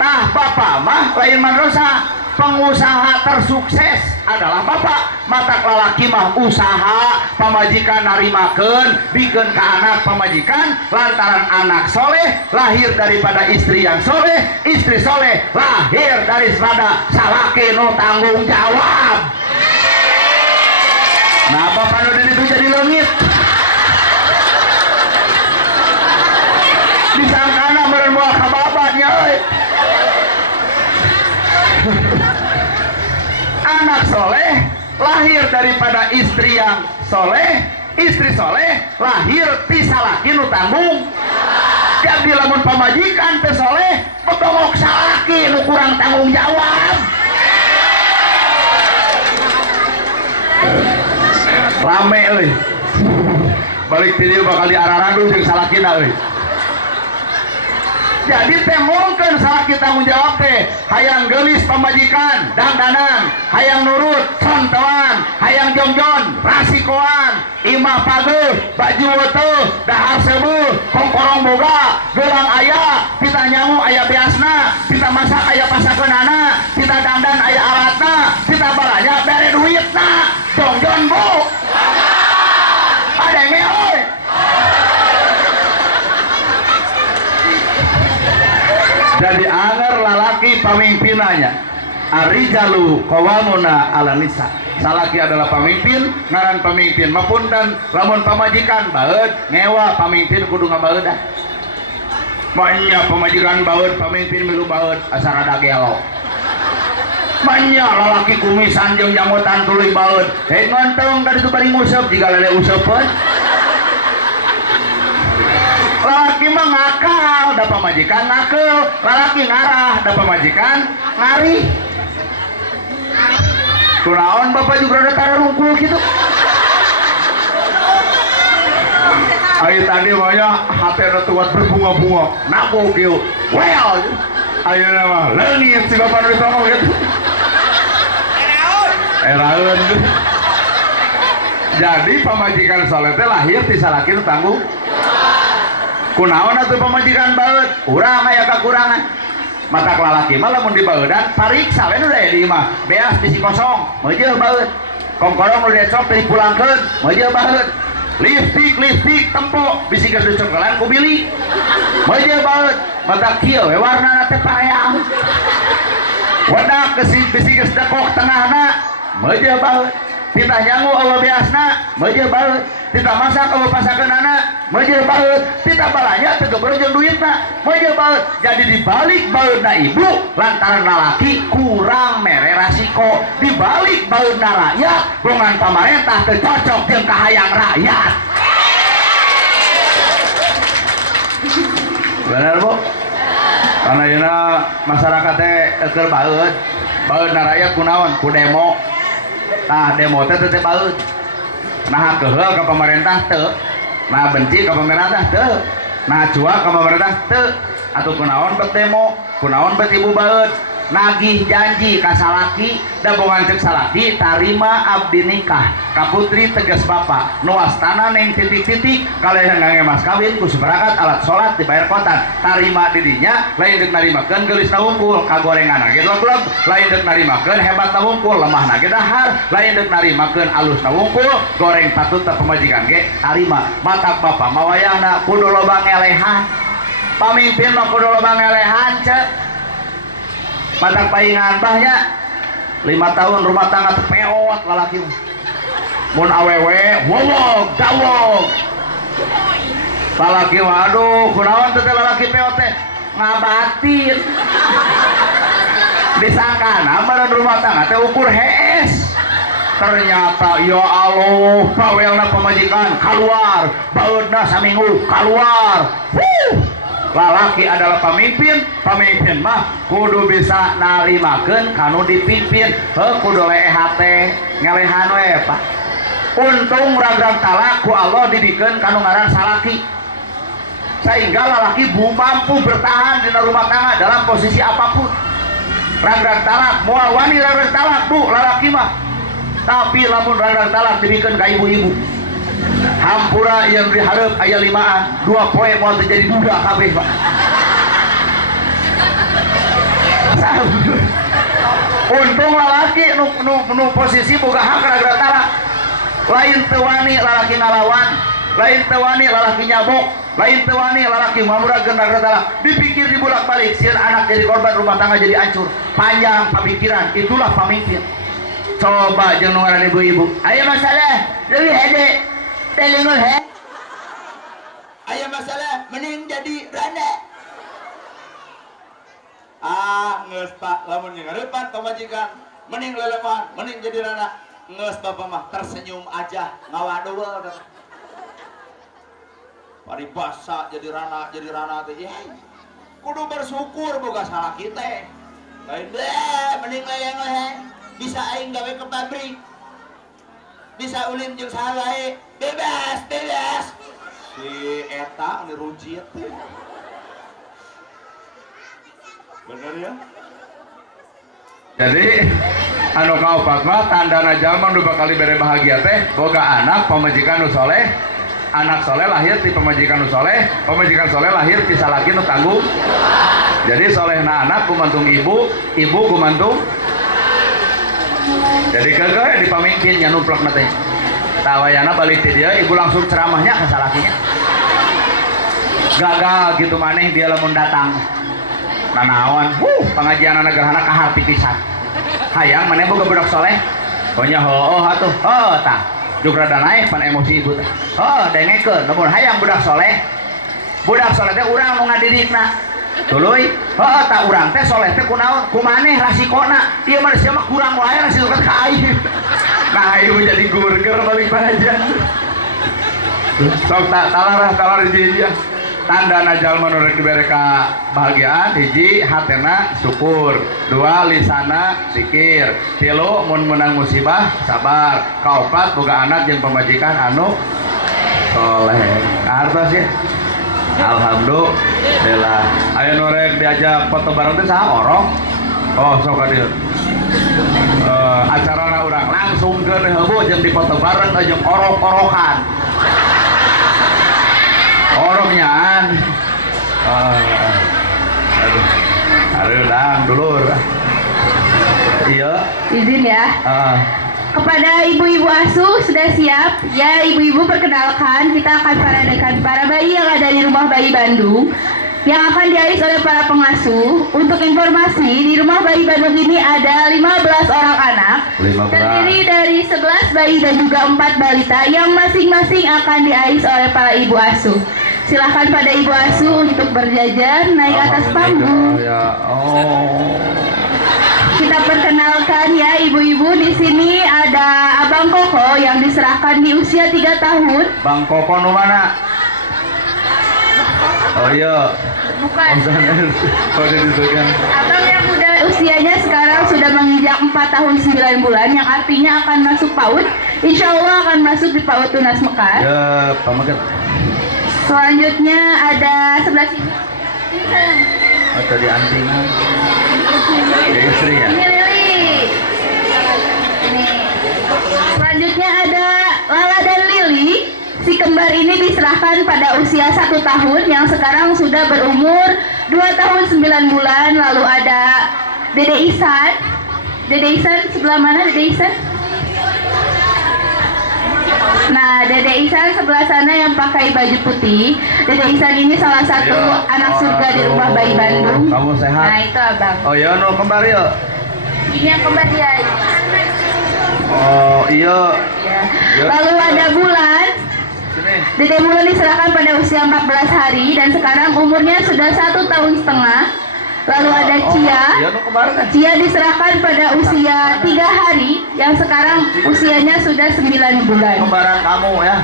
tah bapak mah lain madrasah pengusaha tersukses adalah bapak matak lalaki mah usaha pamajikan narimakeun bikeun ka anak pamajikan lantaran anak soleh lahir daripada istri yang soleh istri soleh lahir dari sada salaki nu tanggung jawab nah bapak nu itu jadi leungit disangkana meureun moal kababatnya euy anak soleh lahir daripada istri yang soleh istri soleh lahir ti salaki nu tanggung jadi lamun pamajikan teu soleh bedongok salaki nu kurang tanggung jawab rame euy balik ti dieu bakal diararandu jeung salakina euy jadi temongkeun salaki tanggung jawab teh hayang geulis pamajikan dandanan hayang nurut contohan hayang jongjon rasikoan imah pageuh baju weuteung dahar seueuh kongkorong boga gelang aya pita nyangu aya beasna pita masak aya pasakeunana pita dandan aya alatna pita balanya bere duitna jongjon bu adenge euy jadi anger lalaki pamimpinannya arijalu qawamuna ala nisa salaki adalah pemimpin ngaran pemimpin maupun dan lamun pamajikan baeud ngewa pamimpin kudu ngabaeud dah banyak pamajikan baeud pamimpin milu baeud asa rada gelo banyak lalaki kumisan jeung jangotan tuluy baeud ngontong ka ditu bari nguseup jiga lele useupeun lalaki mah ngakal da pamajikan ngakeul lalaki ngarah da pamajikan ngari kunaon bapak juga ada tara rungkul gitu ayo tadi banyak hati ada tuat berbunga-bunga naku kieu well ayo nama leungit si bapak nu ditongol gitu eraeun jadi pamajikan soleh teh lahir ti salaki nu tanggung kunaon atuh pamajikan baeud urang aya kakurangan mata lalaki mah lamun dibaeudan pariksa we nu di imah beas bisi kosong meujeuh baeud kongkorong nu decok teh dipulangkeun meujeuh baeud lipstik tempok bisi geus dicokelan ku bili meujeuh baeud mata kieu we warnana teh pareang wadak bisi geus dekok tengahna meujeuh baeud pita nyangu eueuh beasna meujeuh baeud pita masak eueuh pasakeunana meujeuh baeud pita balanya teu gebeur jeung duitna meujeuh baeud jadi dibalik baeudna ibu lantaran lalaki kurang mere rasiko dibalik baeudna rakyat golongan pamarentah teu cocok jeung kahayang rakyat bener bu karena yeuna masyarakat teh keur baeudna rakyat kunaon ku demo nah demo teh teh baeud nah keheul ka pemerintah teu nah benci ka pemerintah teu nah cua ka pemerintah teu atuh kunaon bet demo kunaon bet ibu baeud nagih janji ka salaki da bogan ceuk salaki tarima abdi nikah ka putri tegas bapa nu wastana neng titik-titik kalehan ngangge mas kawin ku sabarakat alat salat dibayar kotan tarima di dinya lain deuk narimakeun geulisna wungkul kagorengan ge log-log lain deuk narimakeun hebatna wungkul lemahna ge dahar lain deuk narimakeun alusna wungkul goreng patut teh pamajikan ge tarima matak bapa mawayahna kudu loba ngelehan pamimpin mah kudu loba ngelehan ceuk matak paingan bahnya 5 tahun rumah tangga tepeot lalaki mun awewe wowog dawog lalaki waduh kunaon teh lalaki peot teh ngabatin disangkana badan rumah tangga teh ukur hees ternyata ya Allah bawelna pemajikan keluar baeudna saminggu keluar lalaki adalah pemimpin mah kudu bisa narimakeun kanu dipimpin kudu leehat teh ngelehan we Pak untung ragrag talak ku Allah didikeun kanu ngaran salaki sehingga lalaki mampu bertahan di rumah tangga dalam posisi apapun ragrag talak moal wani ragrag talak bu lalaki mah tapi lamun ragrag talak dibikeun ka ibu-ibu hampura yang diharap aya 5an 2 poe mau terjadi duda kabeh Pak untung lalaki nu posisi boga hak ragrag talak lain teu wani lalaki ngalawan lain teu wani lalaki nyabok lain teu wani lalaki mamurageun ragrag talak dipikir dibulak-balik sieun anak jadi korban rumah tangga jadi hancur panjang pemikiran itulah pemimpin coba jeung nu ngaran ibu-ibu aya masalah leuwih hede telingul he aya masalah mending jadi randa geus Pak lamun ngarepan pamajikan mending leleman mending jadi randa geus Bapak mah tersenyum aja ngawaduweul paribasa jadi rana teh kudu bersyukur boga salaki teh lain deh mending layang he bisa aing gawe ke pabrik bisa ulin jeung saha wae bebas si eta anu rujit bener ya jadi anu kaopat mah tandana jalma nu bakal dibere bahagia teh boga anak pamajikan nu soleh anak soleh lahir ti pamajikan nu soleh pamajikan soleh lahir ti salaki nu tangguh jadi solehna anak kumantung ibu kumantung jadi kagak di pamimpin nya numplak nanti tawayana balik ti dia ibu langsung ceramahnya ke salakinya gagal gitu maneh dia lamun datang nanaon pengajian anak gerhana kahar pipisan hayang maneh boga budak soleh pokoknya atuh tah juk rada naik pan emosi ibu teh dengekeun namun hayang budak soleh teh urang nu ngadirikna tuluy tak urang teh soleh teh kunaon kumaneh rasikona ieu mah sia mah kurang wae rasiko ka aing nah ieu jadi gurger balik pangajian sok talar hiji tandana jalma nu rek dibere kabahagiaan hiji hatena syukur dua lisana zikir tilu mun menang musibah sabar kaopat boga anak jeung pamajikan anu soleh kahartos ya alhamdulillah aya nu rek diajak foto bareng teh saha orok sok ka dieu acarana urang langsung ke heueuh jeung dipoto bareng jeung orok-orokan oroknyaan aduh dang dulur iya izin ya kepada ibu-ibu asuh sudah siap ya ibu-ibu perkenalkan kita akan paradakan para bayi yang ada di rumah bayi Bandung yang akan diais oleh para pengasuh. Untuk informasi di rumah bayi Bandung ini ada 15 orang anak terdiri dari 11 bayi dan juga 4 balita yang masing-masing akan diais oleh para ibu asuh. Silahkan pada ibu asuh untuk berjajar naik atas panggung. Kita perkenalkan ya ibu-ibu, di sini ada Abang Koko yang diserahkan di usia 3 tahun. Bang Koko nu mana? Oh iya. Bukan. Abang yang udah usianya sekarang sudah menginjak 4 tahun 9 bulan yang artinya akan masuk PAUD. Insya Allah akan masuk di PAUD Tunas Mekar. Ya, pamaket. Selanjutnya ada sebelah sini. Ini sayang. Oh, tadi anting. Ya, istri ya. Ini Lili. Ini. Selanjutnya ada Lala dan Lili. Si kembar ini diserahkan pada usia 1 tahun yang sekarang sudah berumur 2 tahun 9 bulan. Lalu ada Dede Isan. Dede Isan sebelah mana Dede Isan? Nah, Dede Isan sebelah sana yang pakai baju putih. Dede Isan ini salah satu anak surga di Rumah Bayi Bandung. Kamu sehat? Nah, itu abang. Oh iya, no kembar ya. Ini yang kembar dia. Oh iya. Ya. Lalu ada Bulan. Sini. Dede Bulan diserahkan pada usia 14 hari dan sekarang umurnya sudah 1 tahun setengah. Lalu ada Cia. Iya, no kembar kan? Cia diserahkan pada usia 3 hari yang sekarang usianya sudah 9 bulan. Kembaran kamu ya.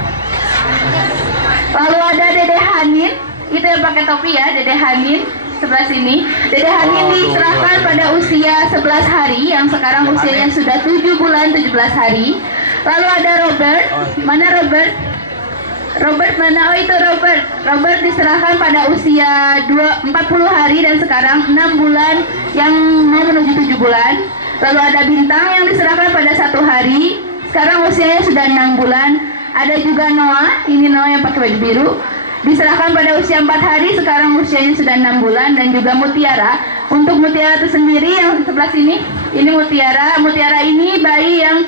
Lalu ada Dede Hanin, itu yang pakai topi ya, Dede Hanin sebelah sini. Dede Hanin diserahkan pada usia 11 hari yang sekarang usianya sudah 7 bulan 17 hari. Lalu ada Robert, mana Robert? Robert mana? Oh itu Robert. Robert diserahkan pada usia 40 hari dan sekarang 6 bulan yang mau menuju 7 bulan. Lalu ada Bintang yang diserahkan pada 1 hari. Sekarang usianya sudah 6 bulan. Ada juga Noah, ini Noah yang pakai baju biru. Diserahkan pada usia 4 hari, sekarang usianya sudah 6 bulan. Dan juga Mutiara. Untuk Mutiara itu sendiri yang sebelah sini, ini Mutiara. Mutiara ini bayi yang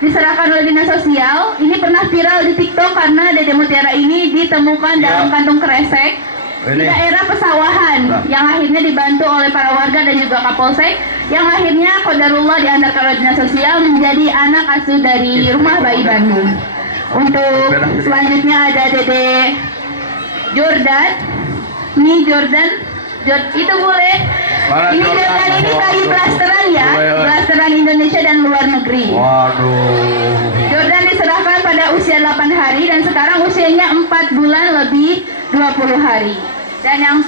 diserahkan oleh dinas sosial. Ini pernah viral di TikTok karena Dede Mutiara ini ditemukan dalam kantung kresek di daerah pesawahan yang akhirnya dibantu oleh para warga dan juga Kapolsek, yang akhirnya qadarullah diantarkan oleh dinas sosial menjadi anak asuh dari Rumah Bayi Bandung. Untuk selanjutnya ada Dede Jordan. Ini Jordan. Itu boleh. Ini Jordan ini bayi blasteran ya, blasteran Indonesia dan luar negeri. Waduh. Jordan diserahkan pada usia 8 hari dan sekarang usianya 4 bulan lebih 20 hari. Dan yang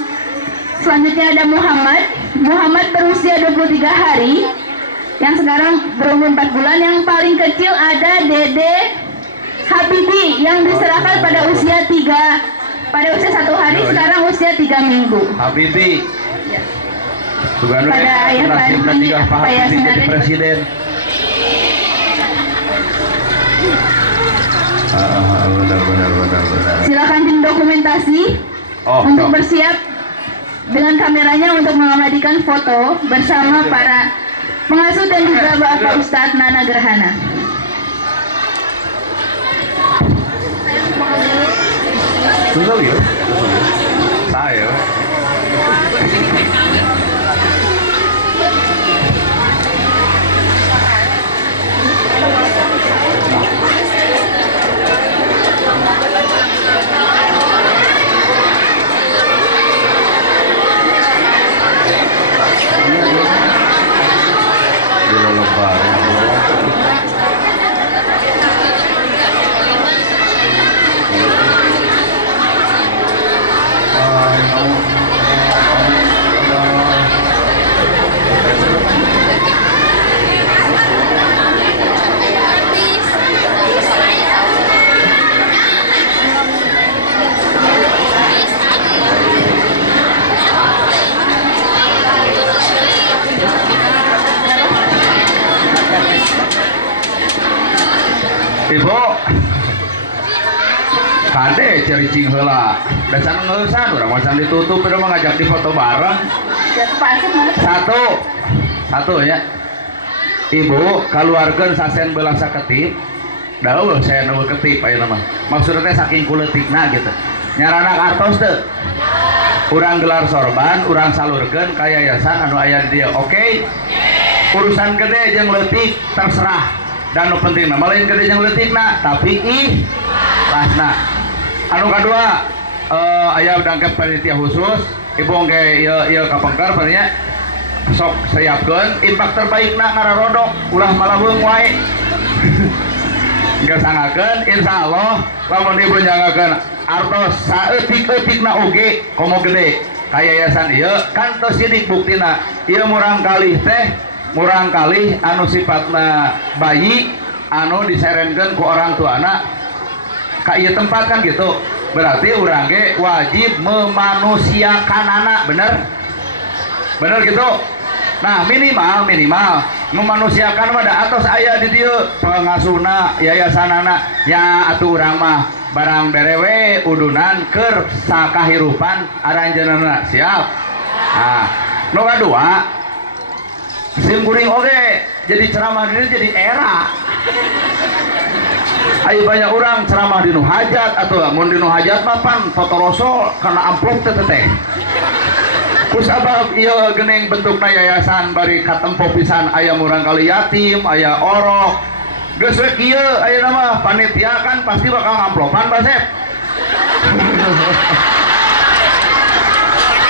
selanjutnya ada Muhammad. Muhammad berusia 23 hari yang sekarang berumur 4 bulan. Yang paling kecil ada Dede Habibi yang diserahkan pada usia 1 hari, sekarang usia 3 minggu. Habibi. Ya. Pada ayah Fandi, apa ya jadi presiden. Benar. Silakan tim dokumentasi untuk bersiap dengan kameranya untuk mengabadikan foto bersama para pengasuh dan juga Bapak Ustadz Nana Gerhana. Tunggu ya. Saya. Ibu kade cericing heula dan can ngeusan urang macan ditutup udah mengajak di foto bareng satu ya. Ibu kaluarkeun sasen belah saketip da eueuh saya nu ketip ayeuna mah maksudna teh saking kuleutikna gitu nyarana artos teu urang gelar sorban urang salurkeun ka yayasan anu aya di dieu. Oke. Urusan gede jeung leutik terserah dan nu penting mah lain gede jeung leutikna tapi ikhlasna. Anu kadua aya dangkep panitia khusus ibu engke ieu kapengker nya sok siapkeun impak terbaikna ngararodok ulah malaweung wae. Gesangakeun insyaallah lamun ibu nyangakeun artos saeutik-eutikna oge komo gede ka yayasan ieu kan tos sidik buktina ieu murang kalih teh murang kalih anu sifatna bayi anu diserenkeun ku orang tuana ka ieu tempat kan gitu berarti urang ge wajib memanusiakan anak, bener gitu. Nah minimal memanusiakan pada atas aya di dieu pengasuhna yayasanana nya atuh urang mah barang berewe udunan keur sakahirupan aranjeunna siap. Nah nu kadua sim kuring oge jadi ceramah ini jadi era. Ayo banyak orang ceramah di nu hajat atau mun di nu hajat mah pan totoroso karena amplop teh. Terus abah iya gening bentukna yayasan bari katempo pisan aya murang kali yatim, aya orok. Geus we kieu aya nama panitia kan pasti bakal ngamplopan Basep.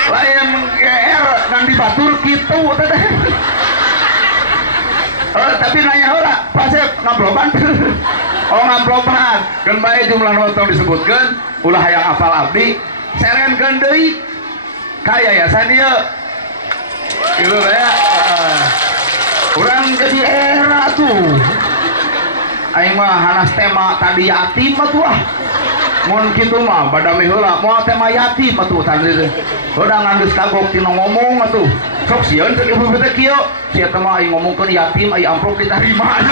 Lain GR kan dibatur kitu teh. Tapi nanya heula, Basep ngamplopan. Oh ngamplopan. Kan bae jumlah nonton disebutkeun ulah hayang apal abdi, serenkeun deui. Yayasan dia gitu ya. Orang jadi era tuh aing mah hanas tema tadi yatim mah tuh mun kitu mah badami heula moal tema yatim mah tuh tadi udah ngandus kagok tina ngomong atuh sok sieun teh ibu teh kieu sia teh mah aing ngomongkeun yatim ai amplop ditarima.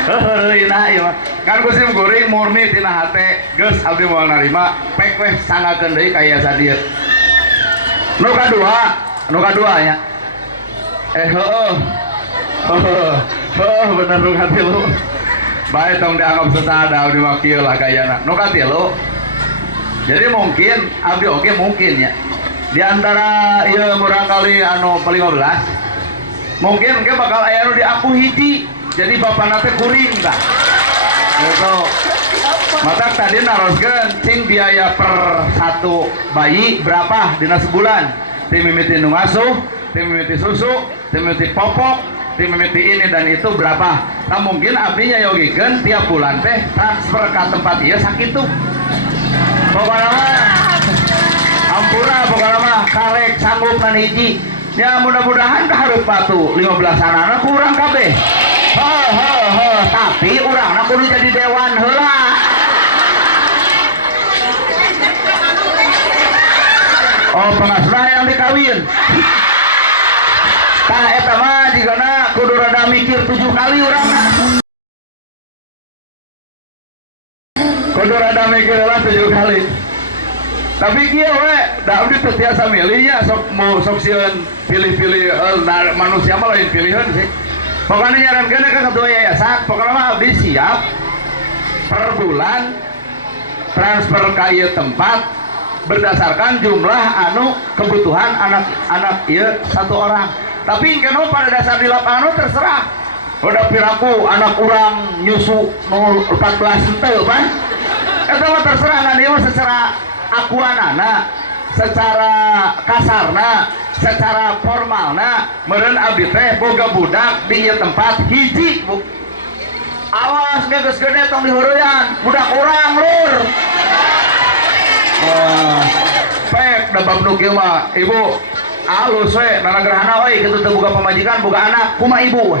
Heureuy ieu mah kan kusim goreng murni tina hate geus abdi moal narima pek weh sangakeun deui ka yayasan dieu. Nu kadua nya heueuh bener nu katilu bae tong dianggap sesada abdi mah kieu lah gayana. Nu katilu jadi mungkin abdi oge mungkin ya di antara ieu murang kali anu 15 mungkin ke bakal aya nu diaku hiji jadi bapana teh kuring tah gitu. Mata tadi naroskeun cing biaya per satu bayi berapa dina sebulan, tim mimiti nu ngasuh, tim mimiti susu, tim mimiti popok, tim mimiti ini dan itu berapa. Nah mungkin abdinya yogikeun tiap bulan teh transfer ke tempat ieu sakitu. Pokokna mah ampura pokokna mah karek sanggup kan hiji. Ya mudah-mudahan kahareup batu 15-anana kurang kabeh. Tapi urangna kudu jadi dewan heula. Oh pengasuh yang dikawin. Tah eta mah jigana kudu rada mikir 7 kali urangna. Kudu rada mikir heula 7 kali. Tapi kieu we da abdi teu tiasa milihnya sok sieun pilih-pilih manusia mah lain pilihan sih. Pokoknya nyarankeun ka ketua yayasan, pokoknya mah abdi siap per bulan transfer ka ieu tempat berdasarkan jumlah anu kebutuhan anak ieu satu orang. Tapi engke pada dasar di lapangan terserah. Udah piraku anak urang nyusu 14 henteu pan. Eta mah terserah kan ieu secara akuanana, secara kasarna, secara formalna meureun abdi teh boga budak di ieu tempat hiji bu. Awas geus gede tong diheureyan, budak urang lur. Pek da bab nu kieu mah ibu alus we nanagerahana we kitu teu boga pamajikan boga anak kumaha ibu we.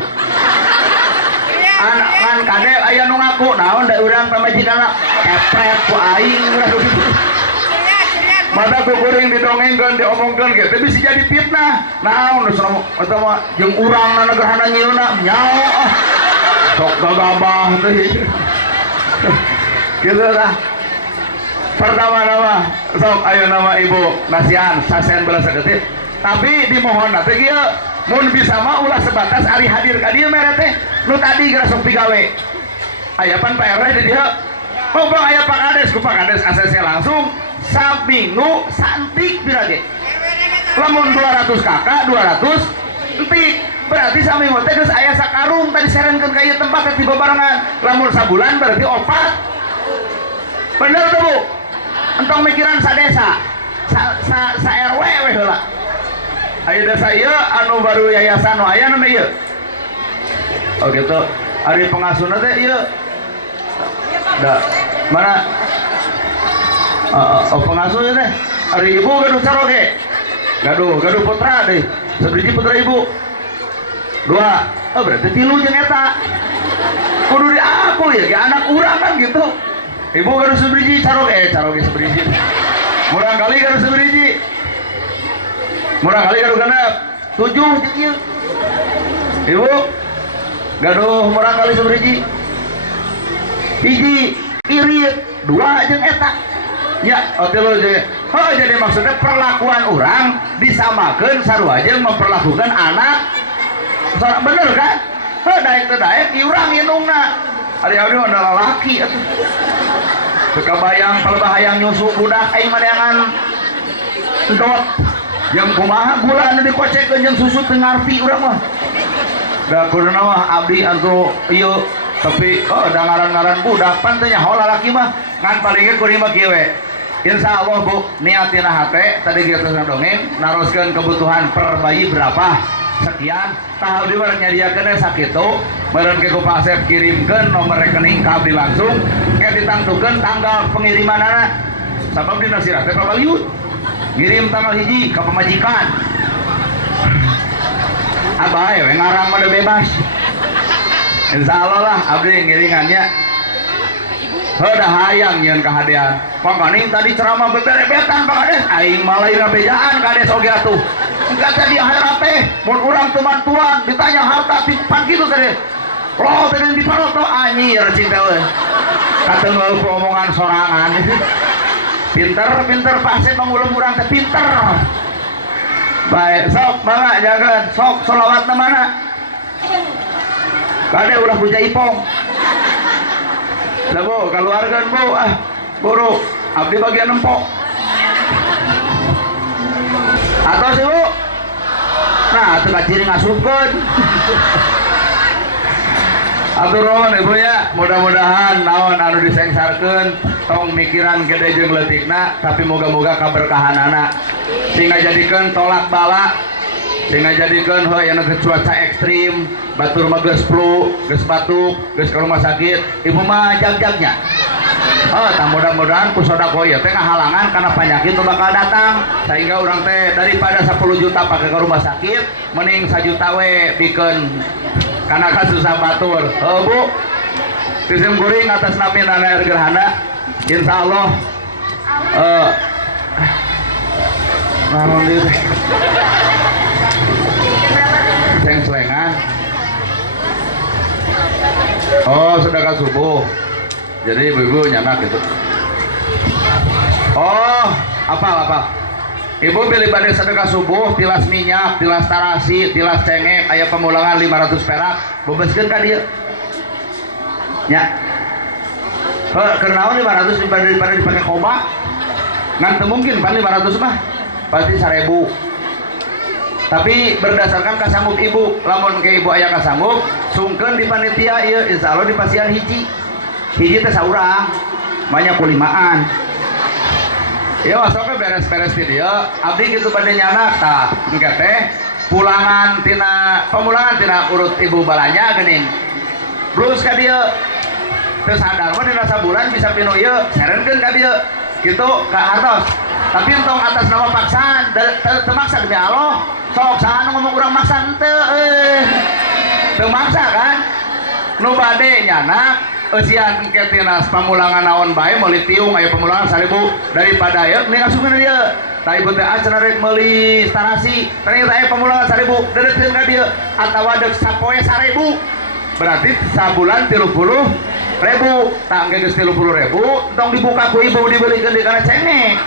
Anak kan kade aya nu ngaku naon da urang pamajikanna kepret ku aing. Mata ku kuring didongengkeun diomongkeun ge teh bisa jadi fitnah. Naon nu eta mah jeung urang nanagerahana nyieuna nyao sok gagabah teh. Kitu tah. Pertama-tama sok ayo nama ibu nasihan sasen belas sedetik. Tapi dimohon teh kieu mun bisa mah ulah sebatas ari hadir ka dieu mere teh nu tadi geura sok pigawe. Aya pan Pak RW di dieu. Mumpung aya Pak Kades ku Pak Kades ACC langsung saminggu santik pira ge. Lamun 200 kakak 200 entik. Berarti saminggu teh geus aya sakarung tadi serenkeun ka ieu tempat teh barengan. Lamun sabulan berarti 4. Bener tuh Bu? Entong mikiran sa desa, sa RW we heula. Aya desa ieu anu baru yayasan nu aya nu ieu. Oh gitu. Ari pengasuhna teh ieu. Da mana? Oh pengasuhnya teh. Ari ibu gaduh caroge. Gaduh putra deui. Sabiji putra ibu. 2. Oh berarti 3 jeung eta. Kudu diaku ya, anak urang kan gitu. Ibu kan seberiji carok seberiji. Murang kali kan seberiji. Murang kali kan genep 7 jeung Ibu gaduh murang kali seberiji. Hiji irit 2 jeung eta. Ya, otelo jeung. Oh, jadi maksudnya perlakuan orang disamakeun sarua jeung memperlakukan anak. Bener kan? Heh, daek iurang indungna. Ari-ari adalah laki atuh. Kebayang palebahayang nyusu budak aing maneangan dot. Yang kumaha gula anu dikocekeun jeung susu teu ngarti urang mah. Da kunaon mah abdi anu ieu tapi da ngaran-ngaran budak pan teh nyaho lalaki mah ngan palingnya kuring mah kieu we. Insya Allah Bu, niatina hate tadi kita dongeng naroskeun kebutuhan per bayi berapa sekian tahap di mana nyadiakeun sakitu meureun ke ku Pak Asep kirimkeun nomor rekening ka abdi langsung ke ditangtukeun tanggal pengirimanana sabab dina sirat teh pabaliut ngirim tanggal hiji ka pemajikan abah we ngarang mah bebas insya Allah lah abdi ngiringannya udah hayang nyeun kahadean Pak Kaning tadi ceramah beberebetan Pak Kades aing malaina bejaan Kades oge atuh enggak tadi akhirat teh mun urang teman-tuan ditanya harta tipan kitu tadi loh tadi diparoto anjir cing teh euy kateung omongan sorangan pinter Pak Asep mangulung urang teh pinter baik sok mangga jagan sok sholawatna mana kade ulah puja ipong lah Bu, keluarkan Bu, buru, abdi bagian empok atau sih Bu nah, itu kaciri ngasupkan aturon Ibu ya, mudah-mudahan naon anu disengsarkan tong mikiran gede jeung leutikna tapi moga-moga kaberkahanana sehingga jadikan tolak bala sehingga jadikan heuh anu cuaca ekstrim batur mah geus flu, geus batuk, geus ka rumah sakit, ibu mah jag-jagnya. Mudah-mudahan ku sodako ieu teh ngahalangan kana penyakit nu bakal datang sehingga urang teh daripada 10 juta pake ke rumah sakit mending 1 juta we bikeun kana kasusah batur. Bu, sistem kuring atas nami nana gerhana insyaallah naon deui seng-selengan. Oh, sedekah subuh. Jadi ibu-ibu nyanak gitu. Oh, apa? Ibu beli bade sedekah subuh, tilas minyak, tilas tarasi, tilas cengek, aya pemulangan 500 perak, bebeskeun ka dieu. Nya. Keur naon 500 daripada dipake kobak? Ngan teu mungkin pan 500 mah. Pasti 1000. Tapi berdasarkan kasanggup ibu, lamun ke ibu aya kasanggup sungkeun di panitia ieu insyaallah dipasihan hiji teh saurang banyak kulimaan ya wasoknya beres-beres di dia abdi gitu pada nyanak tah engke teh pemulangan tina urut ibu balanya geuning blus ka dieu teu sadar mah dina sabulan bisa pinu ieu serenkeun ka dieu kitu ka hartos tapi entong atas nama paksaan teu maksa demi Allah sok saha ngomong urang maksa teu maksa kan nu bade nyanak eusian engke tina pamulangan naon bae meuli tiung aya pamulangan 1000 daripada aya mending asukeun dia tah ibu teh cenah rek meuli starasi ternyata aya pamulangan 1000 dedeukeun ka dieu atawa deuk sapoe 1000 berarti sabulan 30.000 tak engke geus 30.000 tong dibuka ku ibu dibelikeun di kana cengek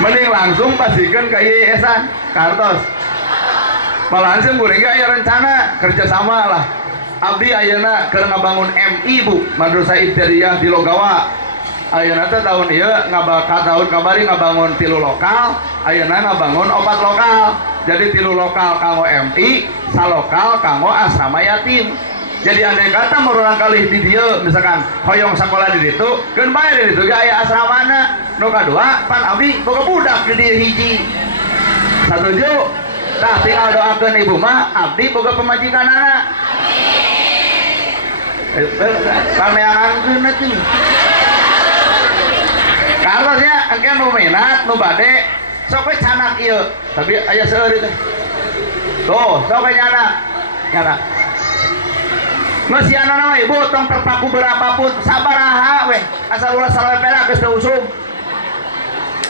mending langsung pasikeun ka yayasan kartos malahan sih kuring aya rencana kerjasama lah abdi ayeuna keur ngabangun MI Bu Madrasah Ibtidaiyah di Logawa ayeuna teh tahun ieu tahun kamari ngabangun 3 lokal ayeuna ngabangun 4 lokal jadi 3 lokal kanggo MI salokal kanggo asrama yatim jadi andai kata meurang kali di dieu misalkan hoyong sekolah di ditu keun bae di ditu ge aya asramana nu kadua pan abdi boga budak di dieu hiji satuju. Nah, tinggal doakan ibu mah, abdi boga pemajikanana. Kameangan nanti. Kalau ya, engke nu minat, nu bade, sok we canak ieu. Tapi aya seueur teh. Tuh, sok we nyanak. Ngesiana nama ibu tong terpaku berapapun sabaraha weh asal ulah salah perak geus teu usum.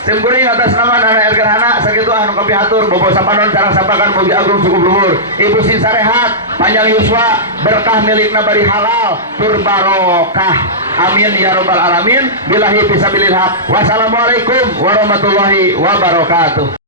Simkuring atas nama Nana Ergerhana sakitu anu kapihatur bobo sapanon sareng sapakan mugi agung cukup luhur. Ibu sin sarehat, panjang yuswa, berkah milikna bari halal, tur barokah. Amin ya rabbal alamin. Billahi fisabilillah. Wassalamualaikum warahmatullahi wabarakatuh.